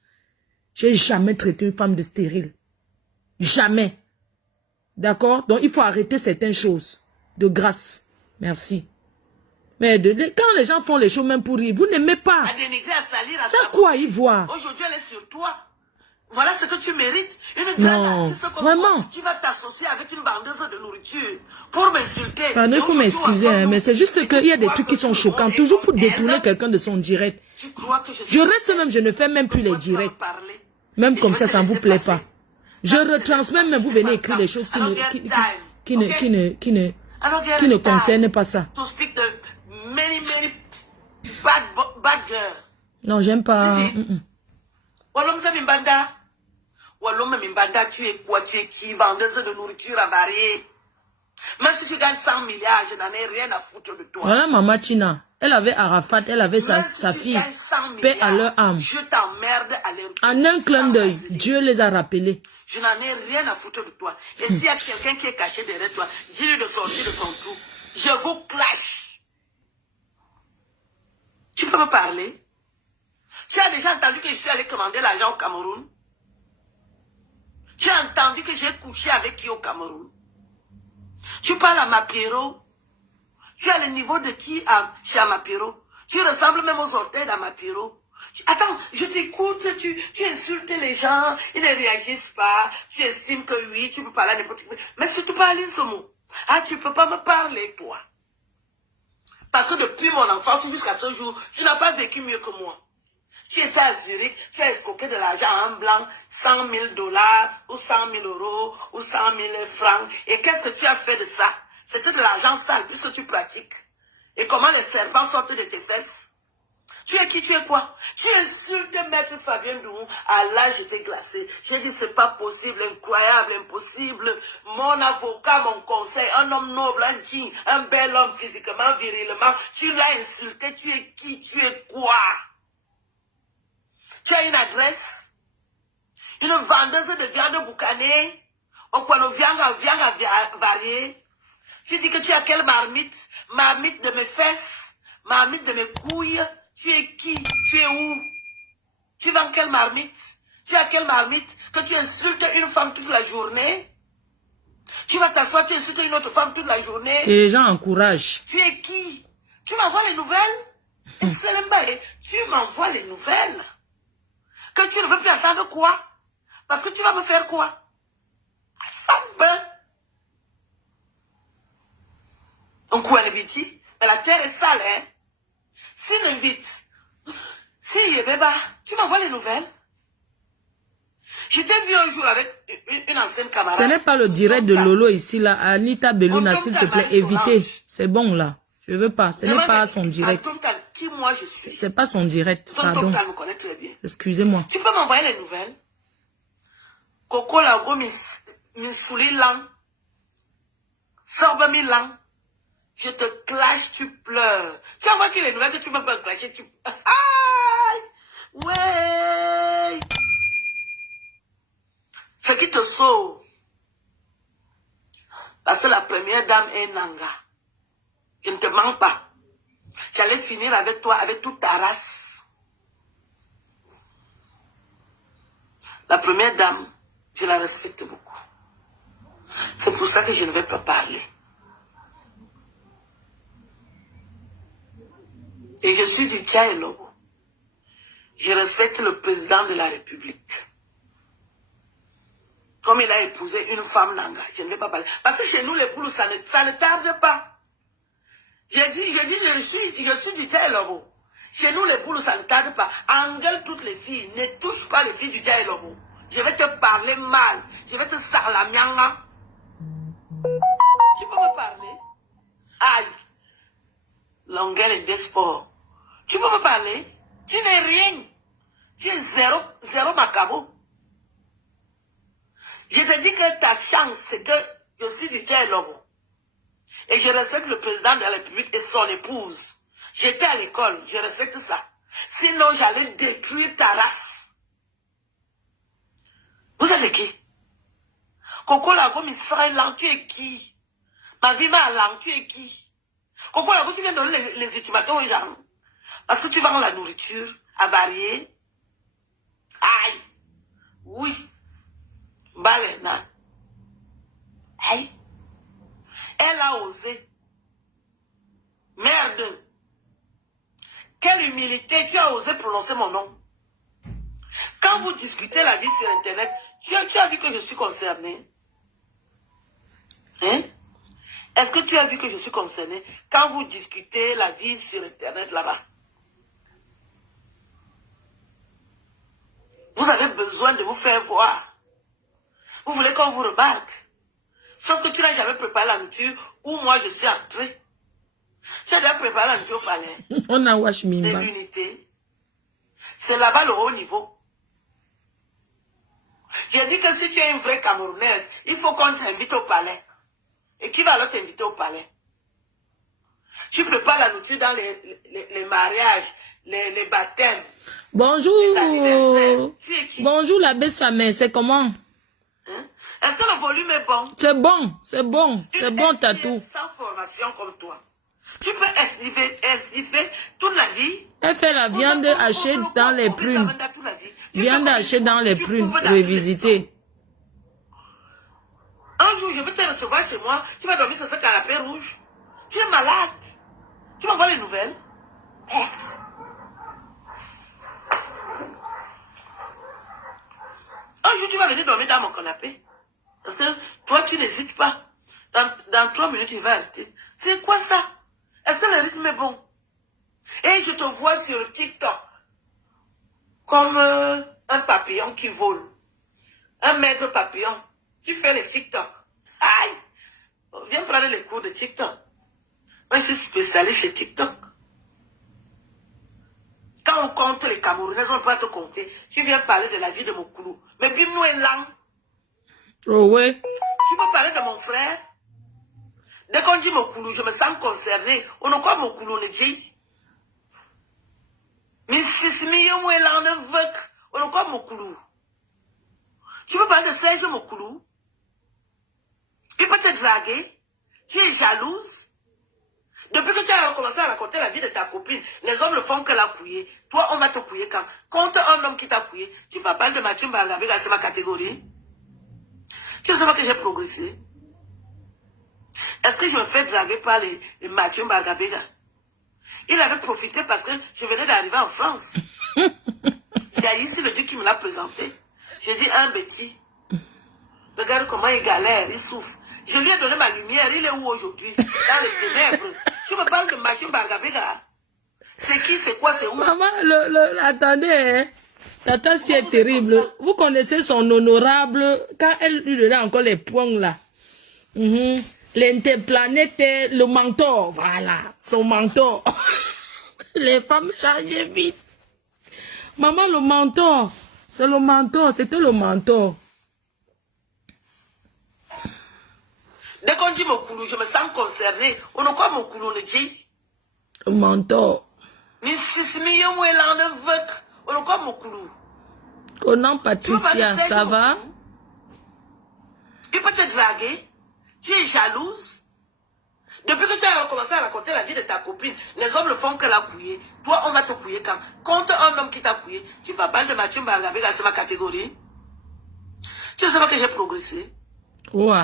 j'ai jamais traité une femme de stérile. Jamais. D'accord? Donc, il faut arrêter certaines choses. De grâce. Merci. Mais quand les gens font les choses même pour rire, vous n'aimez pas. C'est quoi y voir? Aujourd'hui, elle est sur toi. Voilà ce que tu mérites. Non, vraiment. Tu vas t'associer avec une vendeuse de nourriture pour m'insulter. Il faut m'excuser, hein, mais c'est juste qu'il y a des trucs qui sont choquants. Toujours pour détourner quelqu'un de son direct. Je reste même, je ne fais même plus les directs. Même comme ça, ça ne vous plaît pas. Je retransmets, mais vous venez écrire des choses qui ne concernent pas ça. Non, j'aime pas. Tu es quoi? Tu es qui? Vendeuse de nourriture avariée. Même si tu gagnes 100 milliards, je n'en ai rien à foutre de toi. Voilà Maman Tina. Elle avait Arafat, elle avait sa fille. Paix à leur âme. Je t'emmerde à l'intérieur. En un clin d'œil, Dieu les a rappelés. Je n'en ai rien à foutre de toi. Et s'il y a quelqu'un qui est caché derrière toi, dis-lui de sortir de son trou. Je vous clash. Tu peux me parler? Tu as déjà entendu que je suis allé commander l'argent au Cameroun? Tu as entendu que j'ai couché avec qui au Cameroun? Tu parles à Mapiro? Tu as le niveau de qui chez Mapiro? Tu ressembles même aux orteils d'Amapiro. Attends, je t'écoute, tu insultes les gens, ils ne réagissent pas, tu estimes que oui, tu peux parler à n'importe qui. Mais si tu parles ce mot, tu ne peux pas me parler, toi. Parce que depuis mon enfance jusqu'à ce jour, tu n'as pas vécu mieux que moi. Tu étais à Zurich, tu as escroqué de l'argent en blanc, 100 000 $ ou 100 000 € ou 100 000 francs. Et qu'est-ce que tu as fait de ça? C'était de l'argent sale puisque tu pratiques. Et comment les serpents sortent de tes fesses? Tu es qui, tu es quoi? Tu insultes Maître Fabien Doumou. Ah là, j'étais glacé. J'ai dit, c'est pas possible, incroyable, impossible. Mon avocat, mon conseil, un homme noble, un digne, un bel homme physiquement, virilement. Tu l'as insulté, tu es qui, tu es quoi? Tu as une adresse? Une vendeuse de viande boucanée? On prend nos viandes variées? Tu dis que tu as quelle marmite? Marmite de mes fesses, marmite de mes couilles. Tu es qui? Tu es où? Tu vends quelle marmite? Tu as quelle marmite que tu insultes une femme toute la journée? Tu vas t'asseoir, tu insultes une autre femme toute la journée? Et les gens encouragent. Tu es qui? Tu m'envoies les nouvelles? Tu m'envoies les nouvelles? Que tu ne veux plus entendre quoi? Parce que tu vas me faire quoi? Samba. On court à l'ébiti. Mais la terre est sale, hein? Si l'invite, si Yébéba, tu m'envoies les nouvelles? Je t'ai vu un jour avec une ancienne camarade. Ce n'est pas le direct de Lolo ici, là. Anita Beluna, s'il te plaît, évitez. C'est bon, là. Je veux pas. Ce n'est pas son direct. Qui moi je suis? C'est pas son direct, pardon. Me connaît très bien. Excusez-moi. Tu peux m'envoyer les nouvelles? Coco Lago Missouli Lang. Sorbe Milan. Je te clash, tu pleures. Tu envoies que les nouvelles que tu peux pas clasher, tu... Aïe! Ouais! Ce qui te sauve. Parce que la première dame est Nanga. Je ne te mens pas. J'allais finir avec toi, avec toute ta race. La première dame, je la respecte beaucoup. C'est pour ça que je ne vais pas parler. Et je suis du Tchaïlo. Je respecte le président de la République. Comme il a épousé une femme Nanga, je ne vais pas parler. Parce que chez nous, les poules, ça ne tarde pas. J'ai dit, je suis du Tchaïlo. Chez nous, les poules, ça ne tarde pas. Engueule toutes les filles. Ne touche pas les filles du Tchaïlo. Je vais te parler mal. Je vais te sarlamianga. Tu peux me parler? Aïe. Longueur et des sports. Tu peux me parler? Tu n'es rien. Tu es zéro macabo. Je te dis que ta chance, c'est que je suis du Tchaïlo. Et je respecte le président de la République et son épouse. J'étais à l'école, je respecte ça. Sinon, j'allais détruire ta race. Vous êtes qui? Coco Lago, tu es qui? Ma vie m'a langue, tu es qui? Coco Lago, tu viens donner les ultimatums aux gens. Parce que tu vends la nourriture à Barrier. Aïe. Oui. Balena. Aïe. Elle a osé. Merde. Quelle humilité, tu as osé prononcer mon nom. Quand vous discutez la vie sur Internet, tu as vu que je suis concernée? Hein? Est-ce que tu as vu que je suis concernée quand vous discutez la vie sur Internet là-bas? Vous avez besoin de vous faire voir. Vous voulez qu'on vous remarque. Sauf que tu n'as jamais préparé la nourriture où moi je suis entrée. Tu as déjà préparé la nourriture au palais. On a wash Mimba. C'est l'unité. C'est là-bas le haut niveau. J'ai dit que si tu es une vraie Camerounaise, il faut qu'on t'invite au palais. Et qui va alors t'inviter au palais? Tu prépares la nourriture dans les mariages, les baptêmes. Bonjour. Bonjour l'abbé Samé, c'est comment? Hein? Est-ce que le volume est bon? C'est bon, c'est bon, c'est bon Tatou. Sans formation comme toi. Tu peux esniver toute la vie. Elle fait la viande hachée dans les prunes. Viande hachée dans les prunes, revisiter. Un jour, je vais te recevoir chez moi. Tu vas dormir sur ce canapé rouge. Tu es malade. Tu m'envoies les nouvelles. Un jour, tu vas venir dormir dans mon canapé. Parce que toi, tu n'hésites pas. Dans 3 minutes, il va arrêter. C'est quoi ça? Est-ce que le rythme est bon? Et je te vois sur TikTok comme un papillon qui vole. Un maigre papillon qui fait les TikTok. Aïe! Viens prendre les cours de TikTok. Moi, je suis spécialiste chez TikTok. Quand on compte les Camerounais, on ne peut pas te compter. Tu viens parler de la vie de Mokoulou. Mais Bimnou est lent. Oh ouais. Tu peux parler de mon frère. Dès qu'on dit Mokoulou, je me sens concerné. On ne croit Mokoulou, on est dit. Mais si millions est là, on ne veut on ne croit Mokoulou. Tu peux parler de Serge Mokoulou. Il peut te draguer. Tu es jalouse. Depuis que tu as commencé à raconter la vie de ta copine, les hommes ne font que la couiller. Toi, on va te couiller quand? Quand un homme qui t'a couillé, tu me parles de Mathieu Mbagabega, c'est ma catégorie. Tu ne sais pas que j'ai progressé. Est-ce que je me fais draguer par les Mathieu Mbagabega? Il avait profité parce que je venais d'arriver en France. C'est ici le Dieu qui me l'a présenté. J'ai dit, un bêtis. Regarde comment il galère, il souffre. Je lui ai donné ma lumière, il est où aujourd'hui? Dans les ténèbres. Tu me parles de Mathieu Mbagabega. C'est qui, c'est quoi, c'est où? Maman, attendez, hein. Tata, si est terrible. Vous connaissez son honorable, quand elle lui donnait encore les points là. L'interplanète, le mentor, voilà, son mentor. Les femmes changeaient vite. Maman, le mentor, c'est le mentor, c'était le mentor. Dès qu'on dit Mokoulou, je me sens concernée. On a quoi Mokoulou, on dit? Le mentor. Ni sismi on a quoi Mokoulou? Conan Patricia, ça va? Il peut te draguer. Tu es jalouse. Depuis que tu as recommencé à raconter la vie de ta copine, les hommes ne font que la couiller. Toi, on va te couiller quand? Quand un homme qui t'a couillé, tu parles de Mathieu Mbagabega, c'est ma catégorie. Tu ne sais pas que j'ai progressé. Ouais.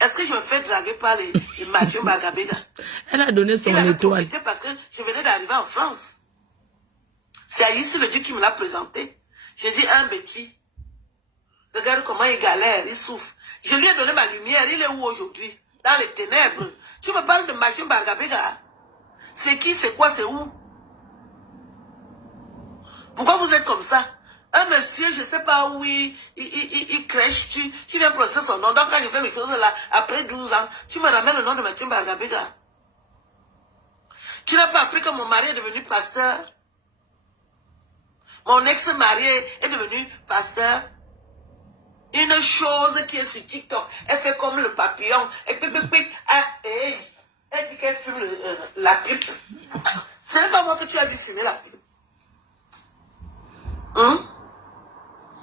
Est-ce que je me fais draguer par les Mathieu Mbagabega? Elle a donné son étoile. Parce que je venais d'arriver en France. C'est ici le Dieu qui me l'a présenté. J'ai dit, un bêtis. Regarde comment il galère, il souffre. Je lui ai donné ma lumière, il est où aujourd'hui? Dans les ténèbres. Tu me parles de Mathieu Mbagabega. C'est qui, c'est quoi, c'est où? Pourquoi vous êtes comme ça? Un monsieur, je ne sais pas où il crèche, tu viens prononcer son nom. Donc quand je fais mes choses là, après 12 ans, tu me ramènes le nom de Mathieu Mbagabega. Tu n'as pas appris que mon mari est devenu pasteur? Mon ex-mari est devenu pasteur. Une chose qui est sur TikTok, elle fait comme le papillon. Elle dit qu'elle fume la pipe. Ce n'est pas moi que tu as dit fumer la pipe.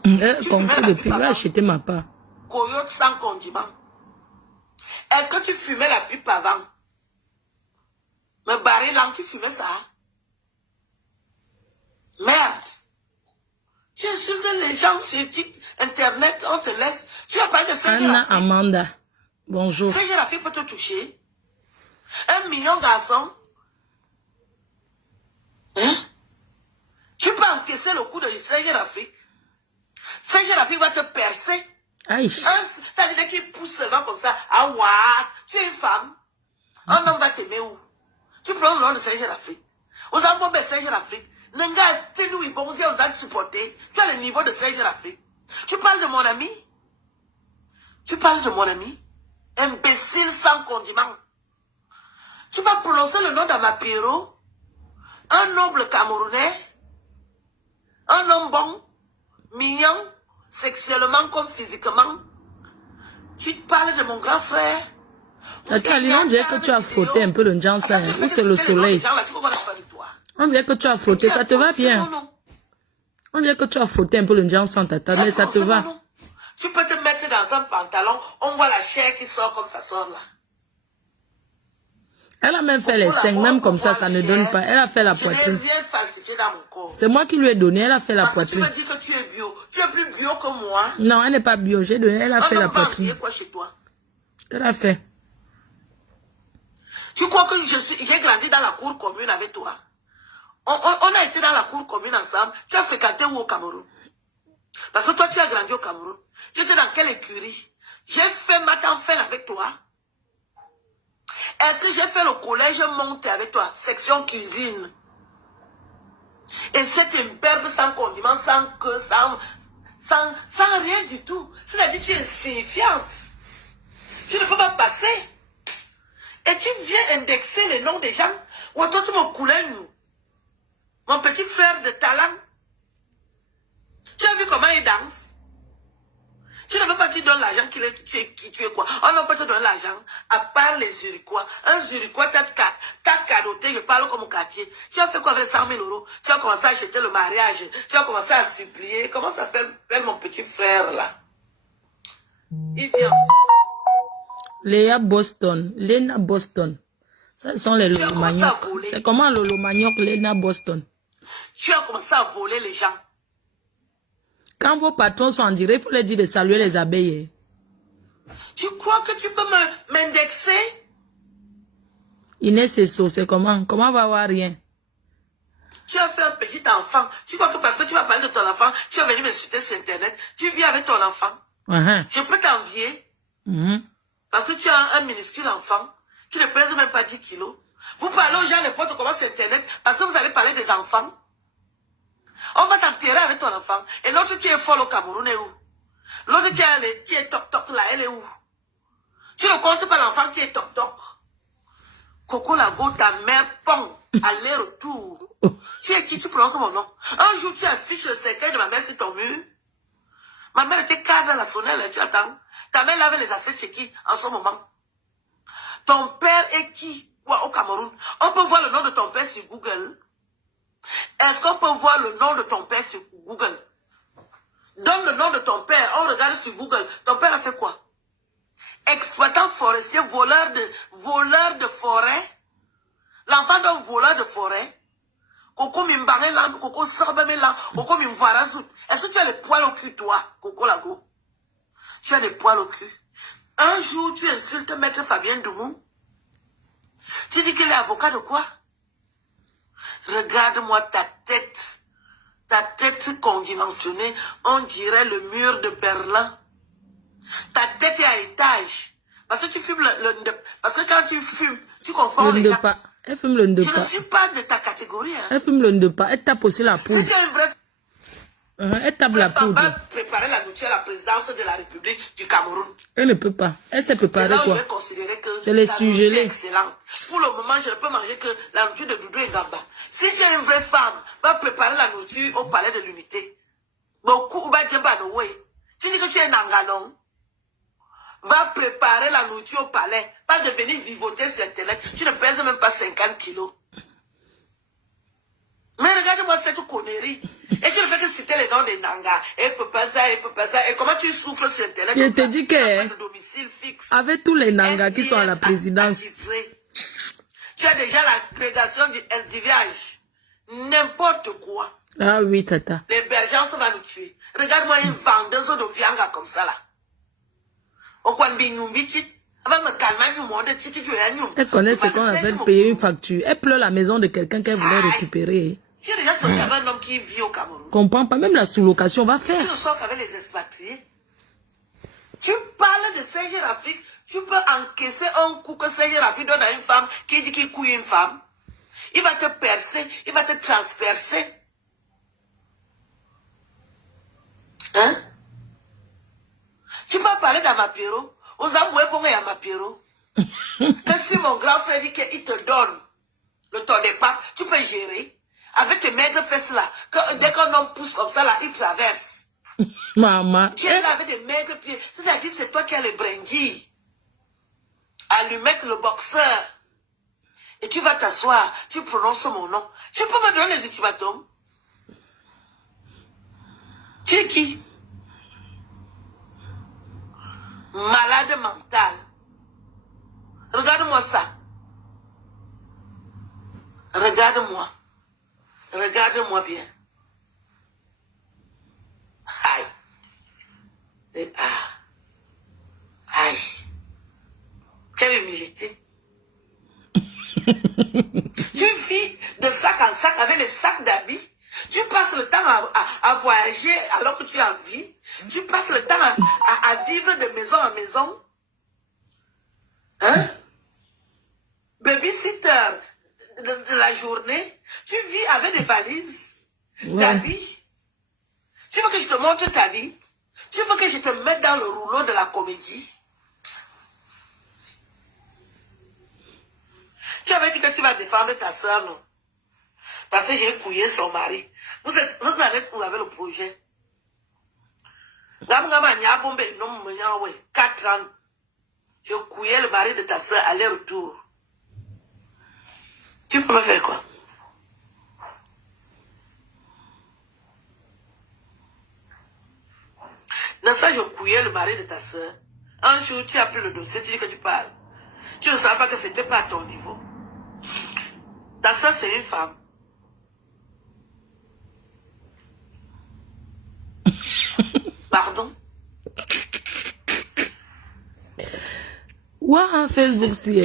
Elle comprend depuis, elle a acheté ma part. Coyote sans condiment. Est-ce que tu fumais la pipe avant? Mais barré là, tu fumais ça? Merde. Tu insultes les gens sur Internet, on te laisse. Tu as parlé de ça. Anna Amanda, bonjour. Serge Rafik peut te toucher. 1 million de garçons. Hein? Tu peux encaisser le coup de Serge Rafik. Serge Rafik va te percer. Aïe. Ça veut dire qu'il pousse seulement comme ça. Ah, ouais. Tu es une femme. Un homme va t'aimer où? Tu prends le nom de Serge Rafik. Aux enfants de Serge Rafik. Nenga, c'est nous, ils vont te supporter. Tu as le niveau de Serge Rafik. Tu parles de mon ami? Tu parles de mon ami? Imbécile sans condiment. Tu vas prononcer le nom d'Amapiro? Un noble Camerounais? Un homme bon? Mignon? Sexuellement comme physiquement? Tu parles de mon grand frère? Attends, on dirait que tu as frotté un peu le Janssen. Ou c'est le soleil? On dirait que tu as frotté, ça te va bien. On dirait que tu as frotté un peu le Janssen, tata, mais ça te va. Tu peux te mettre dans un pantalon, on voit la chair qui sort comme ça sort là. Elle a même fait les seins, même comme ça, ça ne donne pas. Elle a fait la poitrine. C'est moi qui lui ai donné, elle a fait la poitrine. Tu me dis que tu es bio. Tu es plus bio que moi. Non, elle n'est pas bio, j'ai donné, elle a fait la poitrine. Quoi chez toi? Elle a fait. Tu crois que j'ai grandi dans la cour commune avec toi? On a été dans la cour commune ensemble. Tu as fréquenté où au Cameroun? Parce que toi, tu as grandi au Cameroun. Tu étais dans quelle écurie? J'ai fait matin fin avec toi. Est-ce que j'ai fait le collège monté avec toi? Section cuisine. Et cette imberbe sans condiment, sans que, sans rien du tout. C'est-à-dire que tu es insignifiante. Tu ne peux pas passer. Et tu viens indexer les noms des gens. Ou toi, tu me coulais nous. Mon petit frère de talent. Tu as vu comment il danse? Tu ne veux pas qu'il donne l'argent qui tu es quoi? On ne peut te donner l'argent, à part les Zurichois. Un Zurichois t'a cadoté, je parle comme au quartier. Tu as fait quoi avec 100 000 €? Tu as commencé à acheter le mariage. Tu as commencé à supplier. Comment ça fait mon petit frère là? Il vient en Suisse. Léa Boston, Lena Boston. Ça sont les Lolo Manioc. C'est comment Lolo Manioc, Lena Boston? Tu as commencé à voler les gens. Quand vos patrons sont en direct, il faut leur dire de saluer les abeilles. Tu crois que tu peux m'indexer? Inès Esso, c'est comment? Comment va avoir rien? Tu as fait un petit enfant. Tu crois que parce que tu vas parler de ton enfant, tu vas venir me citer sur Internet. Tu vis avec ton enfant. Je peux t'envier. Parce que tu as un minuscule enfant qui ne pèse même pas 10 kilos. Vous parlez aux gens n'importe comment sur Internet parce que vous allez parler des enfants. On va t'enterrer avec ton enfant. Et l'autre qui est folle au Cameroun est où? L'autre qui est toc-toc là, elle est où? Tu ne comptes pas l'enfant qui est toc-toc. Coco Lago, ta mère, pong, aller-retour. Tu es qui? Tu prononces mon nom. Un jour, tu affiches le cercueil de ma mère sur ton mur. Ma mère était cadre à la sonnelle, tu attends. Ta mère lavait les assiettes chez qui en ce moment? Ton père est qui? Quoi, au Cameroun? On peut voir le nom de ton père sur Google. Est-ce qu'on peut voir le nom de ton père sur Google? Donne le nom de ton père, on regarde sur Google. Ton père a fait quoi? Exploitant forestier, voleur de forêt. L'enfant d'un voleur de forêt. Coco Mimbare là, Coco Sorbame là, Coco Mimvoara Zout. Est-ce que tu as les poils au cul, toi, Coco Lago? Tu as des poils au cul. Un jour, tu insultes Maître Fabien Doumou. Tu dis qu'il est avocat de quoi? Regarde-moi ta tête. Ta tête condimensionnée, on dirait le mur de Berlin. Ta tête est à étage. Parce que tu fumes parce que quand tu fumes, tu confonds les gens. Elle fume le ndepa. Je ne suis pas de ta catégorie. Hein. Elle fume le ndepa. Elle tape aussi la poudre. C'était une vraie... Elle tape la poudre. Elle va préparer la nourriture à la présidence de la République du Cameroun. Elle ne peut pas. Elle s'est préparée quoi? C'est les surgelés. Excellente. Pour le moment, je ne peux manger que la nourriture de Doudou et Gamba. Si tu es une vraie femme, va préparer la nourriture au palais de l'unité. Tu dis que tu es Nanganon. Va préparer la nourriture au palais. Pas de venir vivoter sur Internet. Tu ne pèses même pas 50 kilos. Mais regarde-moi cette connerie. Et tu ne fais que citer les noms des Nanga. Et peut pas ça, et peut pas ça. Et comment tu souffres sur Internet? Je te dis que avec tous les Nanga qui sont à la présidence. Tu as déjà l'agrégation du SDVH. N'importe quoi. Ah oui, tata. Les bergers va nous tuer. Regarde-moi une vendeuse de viande comme ça là. Elle connaît ce qu'on appelle payer une facture. Elle pleure la maison de quelqu'un qu'elle voulait récupérer. J'ai déjà sorti avec un homme qui vit au Cameroun. Comprends pas, même la sous-location va faire. Tu ne sors qu'avec les expatriés. Tu parles de Serge Rafik, tu peux encaisser un coup que Serge Rafik donne à une femme qui dit qu'il couille une femme. Il va te percer, il va te transpercer. Hein? Tu peux parler d'Amapiro. Aux amoués pour moi, Amapiro. Que si mon grand frère dit qu'il te donne le temps des papes, tu peux gérer. Avec tes maigres fesses là, que dès qu'un homme pousse comme ça là, il traverse. Maman. Tu es là avec des maigres pieds. C'est-à-dire que c'est toi qui as les brindilles. À lui mettre le boxeur. Et tu vas t'asseoir, tu prononces mon nom. Tu peux me donner les ultimatums? Tu es qui? Malade mental. Regarde-moi ça. Regarde-moi. Regarde-moi bien. Aïe. Et aïe. Quelle humilité. Tu vis de sac en sac avec les sacs d'habits. Tu passes le temps à voyager alors que tu as envie. Tu passes le temps à vivre de maison en maison. Hein? Babysitter de la journée. Tu vis avec des valises d'habits. Tu veux que je te montre ta vie? Tu veux que je te mette dans le rouleau de la comédie? Tu avais dit que tu vas défendre ta soeur, non? Parce que j'ai couillé son mari. Vous avez le projet. 4 ans. J'ai couillé le mari de ta soeur aller-retour. Tu peux me faire quoi? Dans ça, j'ai couillé le mari de ta soeur Un jour, tu as pris le dossier, tu dis que tu parles. Tu ne savais pas que c'était pas à ton niveau. Ta soeur, c'est une femme. Pardon? Ouah, Facebook, si.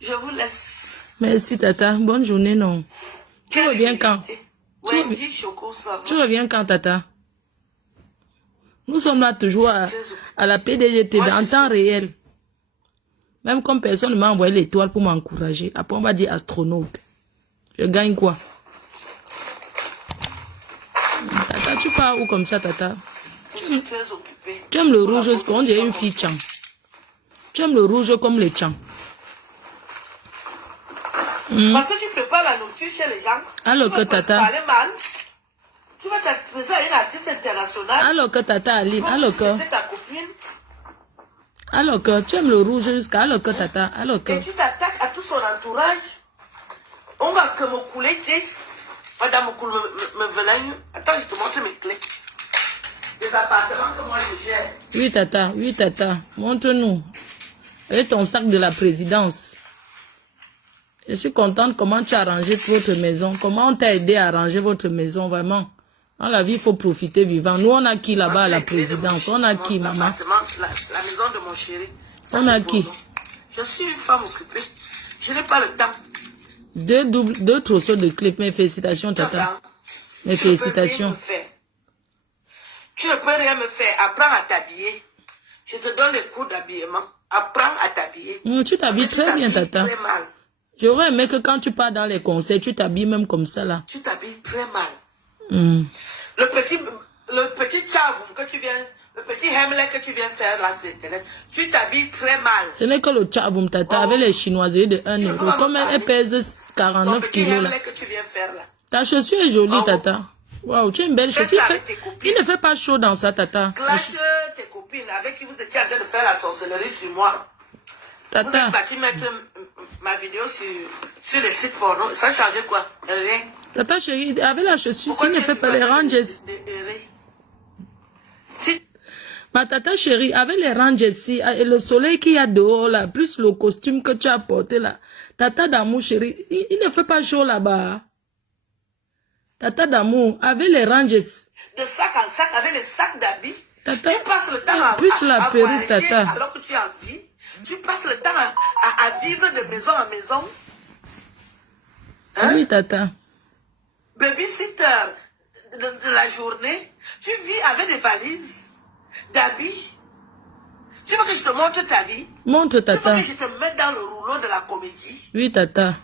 Je vous laisse. Merci, Tata. Bonne journée, non. Tu reviens quand? Tu reviens quand, Tata? Nous sommes là toujours à la PDGTV en temps réel. Même comme personne ne m'a envoyé l'étoile pour m'encourager. Après, on va dire astronaute. Je gagne quoi? Tata, tu pars où comme ça, Tata? Tu aimes le rouge, parce qu'on dirait une fille Tchang. Tu aimes le rouge comme le Tchang. Parce que tu prépares la nourriture chez les gens. Alors que Tata. Parler mal. Tu vas t'adresser à une artiste internationale. Alors que Tata Aline, alors que. C'est ta copine. Alors que tu aimes le rouge jusqu'à alors que Tata, alors que. Et tu t'attaques à tout son entourage. On va que me couler, tu sais. Madame me veut. Attends, je te montre mes clés. Les appartements que moi je gère. Oui, Tata. Montre-nous. Et ton sac de la présidence. Je suis contente comment tu as arrangé votre maison. Comment on t'a aidé à arranger votre maison, vraiment. Dans la vie, il faut profiter vivant. Nous, on a qui là-bas à la présidence? On a qui, maman? La maison de mon chéri. On a qui? Je suis une femme occupée. Je n'ai pas le temps. Deux trousseaux de clés. Mes félicitations, Tata. Mes félicitations. Tu ne peux rien me faire. Apprends à t'habiller. Je te donne les cours d'habillement. Apprends à t'habiller. Tu t'habilles très bien, Tata. Très mal. J'aurais aimé que quand tu pars dans les concerts, tu t'habilles même comme ça, là. Tu t'habilles très mal. Le petit tchavoum que tu viens, le petit hemlet que tu viens faire là sur Internet, tu t'habilles très mal. Ce n'est que le tchavoum, Tata, avec les chinoiseries de 1 euro. Comme elle pèse 49 kilos, là. Que tu viens faire, là. Ta chaussure est jolie, Tata. Waouh, tu as une belle chaussure. Il ne fait pas chaud dans ça, Tata. Clash tes copines avec qui vous étiez en train de faire la sorcellerie sur moi. Tata. Vous êtes parti mettre ma vidéo sur les sites porno. Ça changeait quoi? Rien. Tata chérie, avec la chaussure, s'il ne fait pas les ranges. Ma tata chérie, avec les ranges ici, et le soleil qu'il y a dehors là, plus le costume que tu as porté là. Tata d'amour chérie, il ne fait pas chaud là-bas. Tata d'amour, avec les ranges. De sac en sac, avec les sacs d'habits. Tata, tu passes le temps à perruque, Tata. Alors que tu es en vie. Tu passes le temps à vivre de maison en maison. Hein? Oui, Tata. Babysitter de la journée. Tu vis avec des valises, d'habits. Tu veux que je te montre ta vie? Montre, Tata. Tu veux que je te mette dans le rouleau de la comédie? Oui, Tata.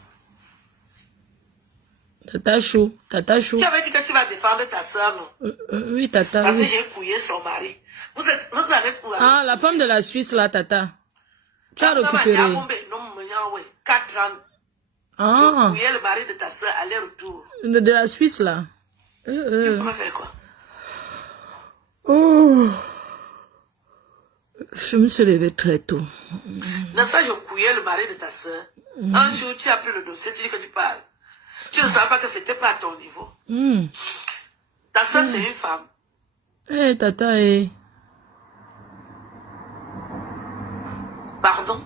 Tata chou, Tata chou. Tu avais dit que tu vas défendre ta soeur, non? Oui, Tata. Parce oui. que j'ai couillé son mari. Vous allez couiller. Ah, la femme de la Suisse, là, Tata. Tu as récupéré. 4 ans. Ah. Couiller le mari de ta soeur, aller-retour. De la Suisse, là. Tu peux faire quoi? Oh. Je me suis levée très tôt. Dans ça, je couillais le mari de ta soeur. Un jour, tu as pris le dossier, tu dis que tu parles. Tu ne savais pas que c'était pas à ton niveau. Ta soeur, c'est une femme. Eh, Tata, eh. Pardon?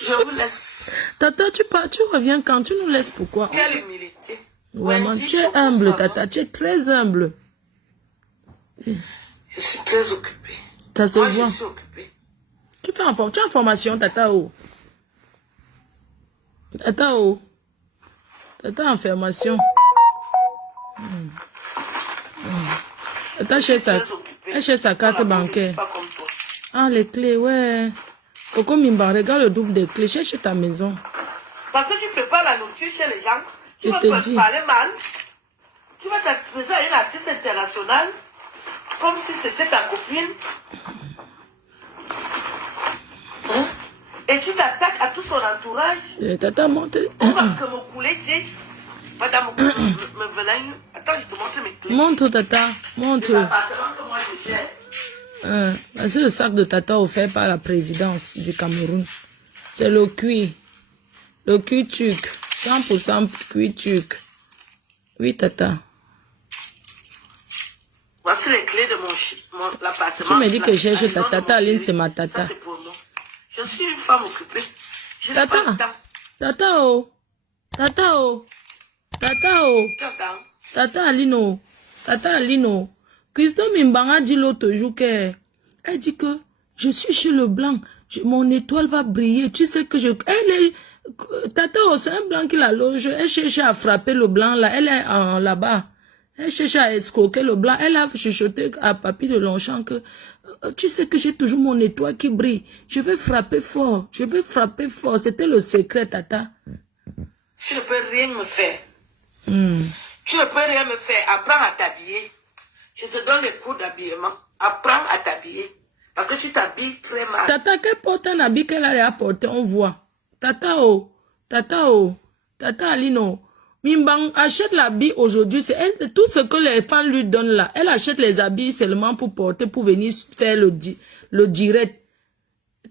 Je vous laisse. Tata, tu reviens quand? Tu nous laisses pourquoi? Quelle humilité. Vraiment, tu es humble, Tata. Tu es très humble. Je suis très occupée. Ça se voit. Je suis occupée. Tu es en formation, Tata, oh. Tata, oh. Tata en formation. Tata chez sa carte bancaire. Ah, les clés, ouais. Coco Mimba, regarde le double des clés. Cherche ta maison. Parce que tu prépares la nourriture chez les gens. Tu vas te dis. parler mal. Tu vas t'adresser à une artiste internationale. Comme si c'était ta copine. Hein? Et tu t'attaques à tout son entourage. Tata, monte. On va que me couler, tu sais. Madame me veut. Attends, je te montre mes clés. Montre, Tata. Montre. L'appartement que moi je gère. C'est le sac de Tata offert par la présidence du Cameroun. C'est le cuir. Le cuir turc. 100% cuir turc. Oui, Tata. les clés de mon l'appartement. Tu me dis que je cherche ta tata Aline, c'est ma tata. Ça, c'est pour moi. Je suis une femme occupée. Je n'ai Tata. pas le temps. Tata oh. Tata oh. Tata oh. Tata. Tata Alino. Tata Alino. Christophe Mimbanga dit l'autre jour qu'elle dit que je suis chez le blanc. Mon étoile va briller. Tu sais que Tata oh, c'est un blanc qui la loge. Elle cherche à frapper le blanc là. Elle est là-bas. Elle cherche à escroquer le blanc. Elle a chuchoté à Papy de Longchamp que tu sais que j'ai toujours mon étoile qui brille. Je vais frapper fort. Je vais frapper fort. C'était le secret, Tata. Tu ne peux rien me faire. Tu ne peux rien me faire. Apprends à t'habiller. Je te donne les cours d'habillement. Apprends à t'habiller. Parce que tu t'habilles très mal. Tata, qu'elle porte un habit qu'elle a apporté, on voit. Tata, oh. Tata, oh. Tata, Alino. Mimbang achète l'habit aujourd'hui. C'est tout ce que les femmes lui donnent là. Elle achète les habits seulement pour porter, pour venir faire le direct.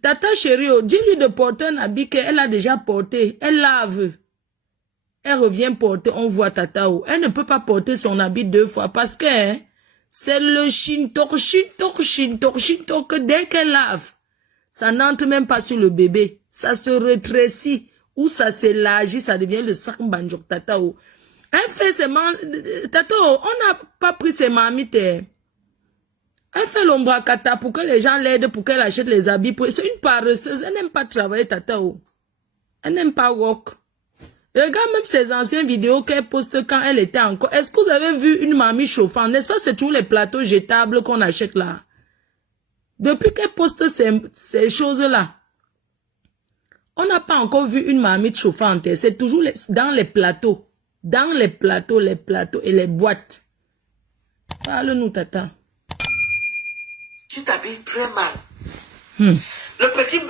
Tata chérie, oh, dis-lui de porter un habit qu'elle a déjà porté. Elle lave. Elle revient porter, on voit Tata. Oh. Elle ne peut pas porter son habit 2 fois parce que c'est le shintok que dès qu'elle lave, ça n'entre même pas sur le bébé. Ça se rétrécit. Ou ça s'élargit, ça devient le sac banjok Tata. Oh. Elle fait ses Tata, oh, on n'a pas pris ses mamites. Elle fait l'ombracata pour que les gens l'aident, pour qu'elle achète les habits. C'est une paresseuse. Elle n'aime pas travailler, Tata. Oh. Elle n'aime pas work. Regarde même ses anciennes vidéos qu'elle poste quand elle était encore. Est-ce que vous avez vu une mamie chauffante? N'est-ce pas, c'est toujours les plateaux jetables qu'on achète là. Depuis qu'elle poste ces choses-là, on n'a pas encore vu une marmite chauffante. C'est toujours dans les plateaux. Dans les plateaux et les boîtes. Parle-nous, Tata. Tu t'habilles très mal. Le petit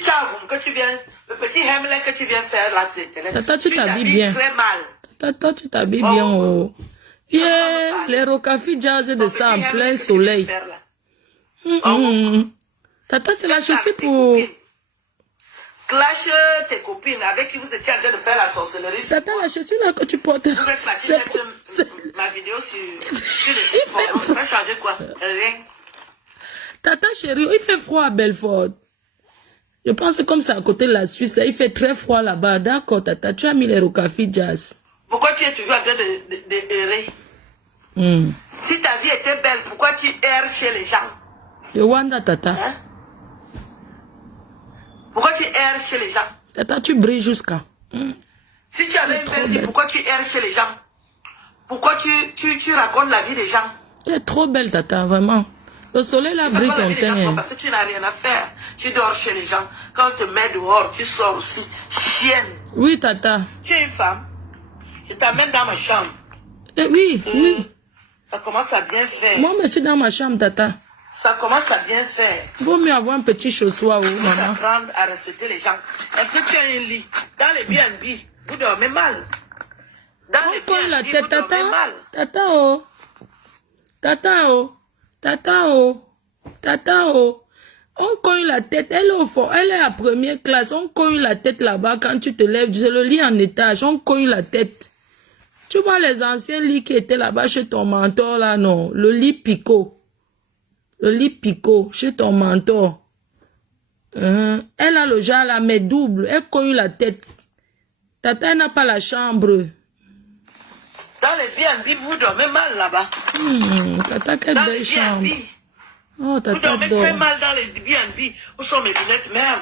chavon que tu viens, le petit hemlet que tu viens faire là, c'est... Tata, tu t'habilles bien. Très mal. Tata, tu t'habilles bien. Oh. Yeah, les rocafi jazz de ça en plein soleil. Tata, c'est la chaussure pour... Clash tes copines avec qui vous étiez en train de faire la sorcellerie. Tata, la chaussure là que tu portes. C'est ma vidéo sur le site. On va changer quoi? Rien. Tata chérie, il fait froid à Belfort. Je pense que comme c'est à côté de la Suisse, il fait très froid là-bas. D'accord, Tata, tu as mis les rocafi jazz. Pourquoi tu es toujours en train de errer? Si ta vie était belle, pourquoi tu erres chez les gens? Le Wanda, Tata. Hein? Pourquoi tu erres chez les gens? Tata, tu brilles jusqu'à. Si tu avais une belle vie, pourquoi tu erres chez les gens? Pourquoi tu racontes la vie des gens? Tu es trop belle, Tata, vraiment. Le soleil là brille ton teint. Parce que tu n'as rien à faire. Tu dors chez les gens. Quand on te met dehors, tu sors aussi. Chienne. Oui, Tata. Tu es une femme. Je t'amène dans ma chambre. Oui, oui. Ça commence à bien faire. Moi, je suis dans ma chambre, Tata. Ça commence à bien faire. Vaut mieux avoir un petit chaussoir, Il faut maman. apprendre à respecter les gens. Est-ce que tu as un lit? Dans les BNB, vous dormez mal. Dans les Encore la BNB, tête, vous Tata. dormez mal. Tata, oh. Tata, oh. Tata, oh. Tata, oh. On cogne la tête. Elle est au fond. Elle est à première classe. On cogne la tête là-bas quand tu te lèves. C'est le lit en étage. On cogne la tête. Tu vois les anciens lits qui étaient là-bas chez ton mentor, là, non? Le lit Picot. Le lit Picot chez ton mentor. Elle a le genre là, mais double. Elle cogne la tête. Tata n'a pas la chambre. Dans les BNB, vous dormez mal là-bas. Tata, quelle Dans belle les chambre. BNB. Oh, Vous Tata dormez dort. très mal dans les BNB. Où sont mes lunettes? Merde.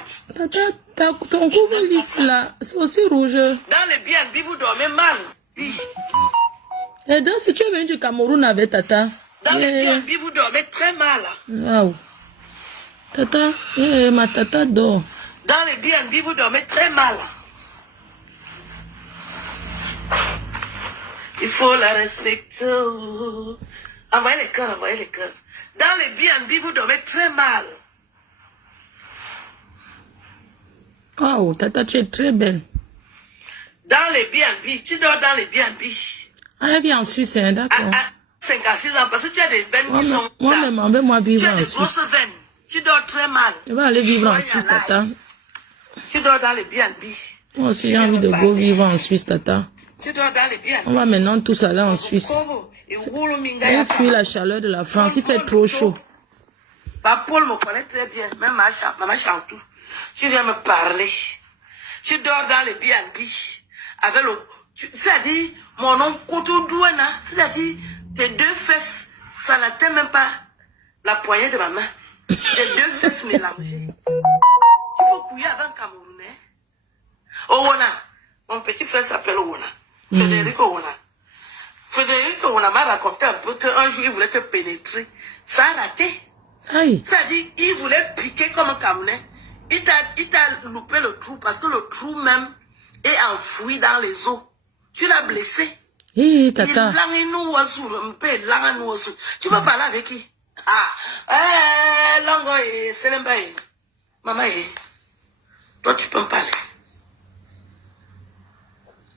Tata, ton couvre-lisse là, c'est aussi rouge. Dans les BNB, vous dormez mal. Oui. Et donc, si tu es venu du Cameroun avec Tata. Dans les BNB, vous dormez très mal. Waouh. Tata, ma tata dort. Dans les BNB, vous dormez très mal. Il faut la respecter. Envoyez les cœurs, envoyez les cœurs. Dans les BNB, vous dormez très mal. Waouh, Tata, tu es très belle. Dans les BNB, tu dors dans les BNB. Ah, elle vit en Suisse, hein, d'accord. À 56 ans, parce que tu as des veines qui sont... Moi-même, envoie-moi Tu vivre as en des Suisse. grosses veines. Tu dors très mal. Je vais aller vivre en Soyez Suisse, alive. Tata. Tu dors dans les BNB. Moi aussi, j'ai envie de go vivre en Suisse, Tata. Tu dors dans les BNB. On va maintenant tous aller en Suisse. Il fuit la chaleur de la France, il fait trop chaud. Paul me connaît très bien, même maman Chantou. Tu viens me parler. Tu dors dans les B&B avec le... C'est-à-dire, mon nom Koutoudouana, c'est-à-dire, tes deux fesses, ça n'atteint même pas la poignée de ma main. Tes deux fesses mélangées. Tu peux couiller avec un Camerounais. Owona. Mon petit frère s'appelle Owona. Frédéric Owona. Frédéric Owona m'a raconté un peu qu'un jour, il voulait te pénétrer. Ça a raté. C'est-à-dire, il voulait piquer comme un Camerounais. Il t'a loupé le trou parce que le trou même est enfoui dans les os. Tu l'as blessé. Tata. Tu peux parler avec qui? Longo et Selembaye. Maman, toi tu peux me parler.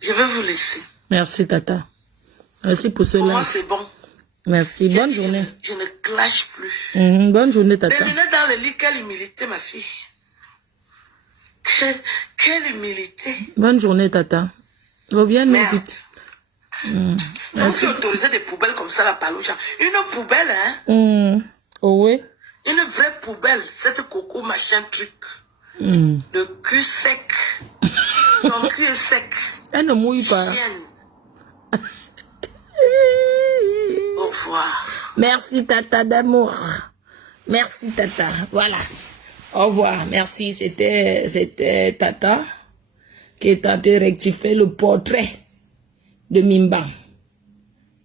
Je vais vous laisser. Merci, Tata. Merci pour cela. Pour moi, c'est bon. Merci. Bonne journée. Je ne clash plus. Bonne journée, Tata. Les lunettes dans le lit, quelle humilité, ma fille. Quelle humilité. Bonne journée, Tata. Reviens-nous vite. Donc, tu autorisais des poubelles comme ça, la paloucha. Une poubelle, hein? Oh, oui. Une vraie poubelle, cette coco machin truc. Le cul sec. Ton cul est sec. Elle ne mouille pas. Au revoir. Merci, Tata d'amour. Merci, Tata. Voilà. Au revoir. Merci. C'était Tata qui est en train de rectifier le portrait de Mimban.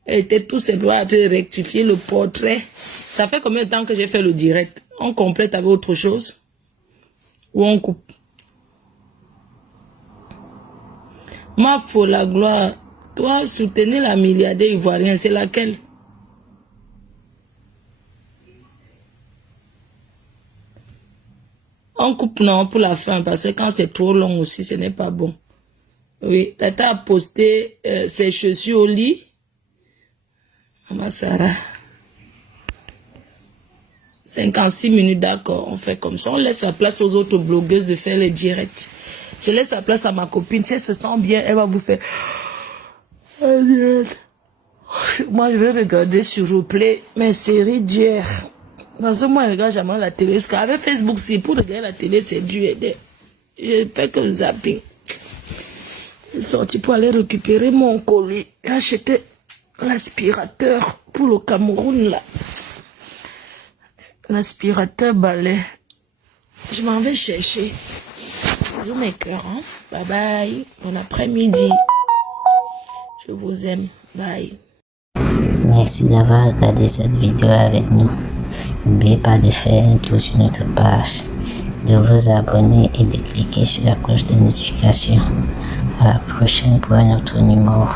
Elle était tout simplement en train de rectifier le portrait. Ça fait combien de temps que j'ai fait le direct? On complète avec autre chose? Ou on coupe? Ma folle la gloire. Toi, soutenir la milliardaire ivoirienne, c'est laquelle? On coupe non pour la fin, parce que quand c'est trop long aussi, ce n'est pas bon. Oui, Tata a posté ses chaussures au lit. Maman Sarah. 56 minutes, d'accord, on fait comme ça. On laisse la place aux autres blogueuses de faire les directs. Je laisse la place à ma copine. Si elle se sent bien, elle va vous faire... Moi, je vais regarder sur replay mes séries d'hier. Parce que moi, je regarde jamais la télé. Parce qu'avec Facebook, c'est pour regarder la télé, c'est dur. Je fais que le zapping. Je suis sorti pour aller récupérer mon colis et acheter l'aspirateur pour le Cameroun, là. L'aspirateur balai. Je m'en vais chercher. Bisous mes cœurs, hein. Bye bye. Bon après-midi. Je vous aime. Bye. Merci d'avoir regardé cette vidéo avec nous. N'oubliez pas de faire un tour sur notre page, de vous abonner et de cliquer sur la cloche de notification. À la prochaine pour un autre numéro.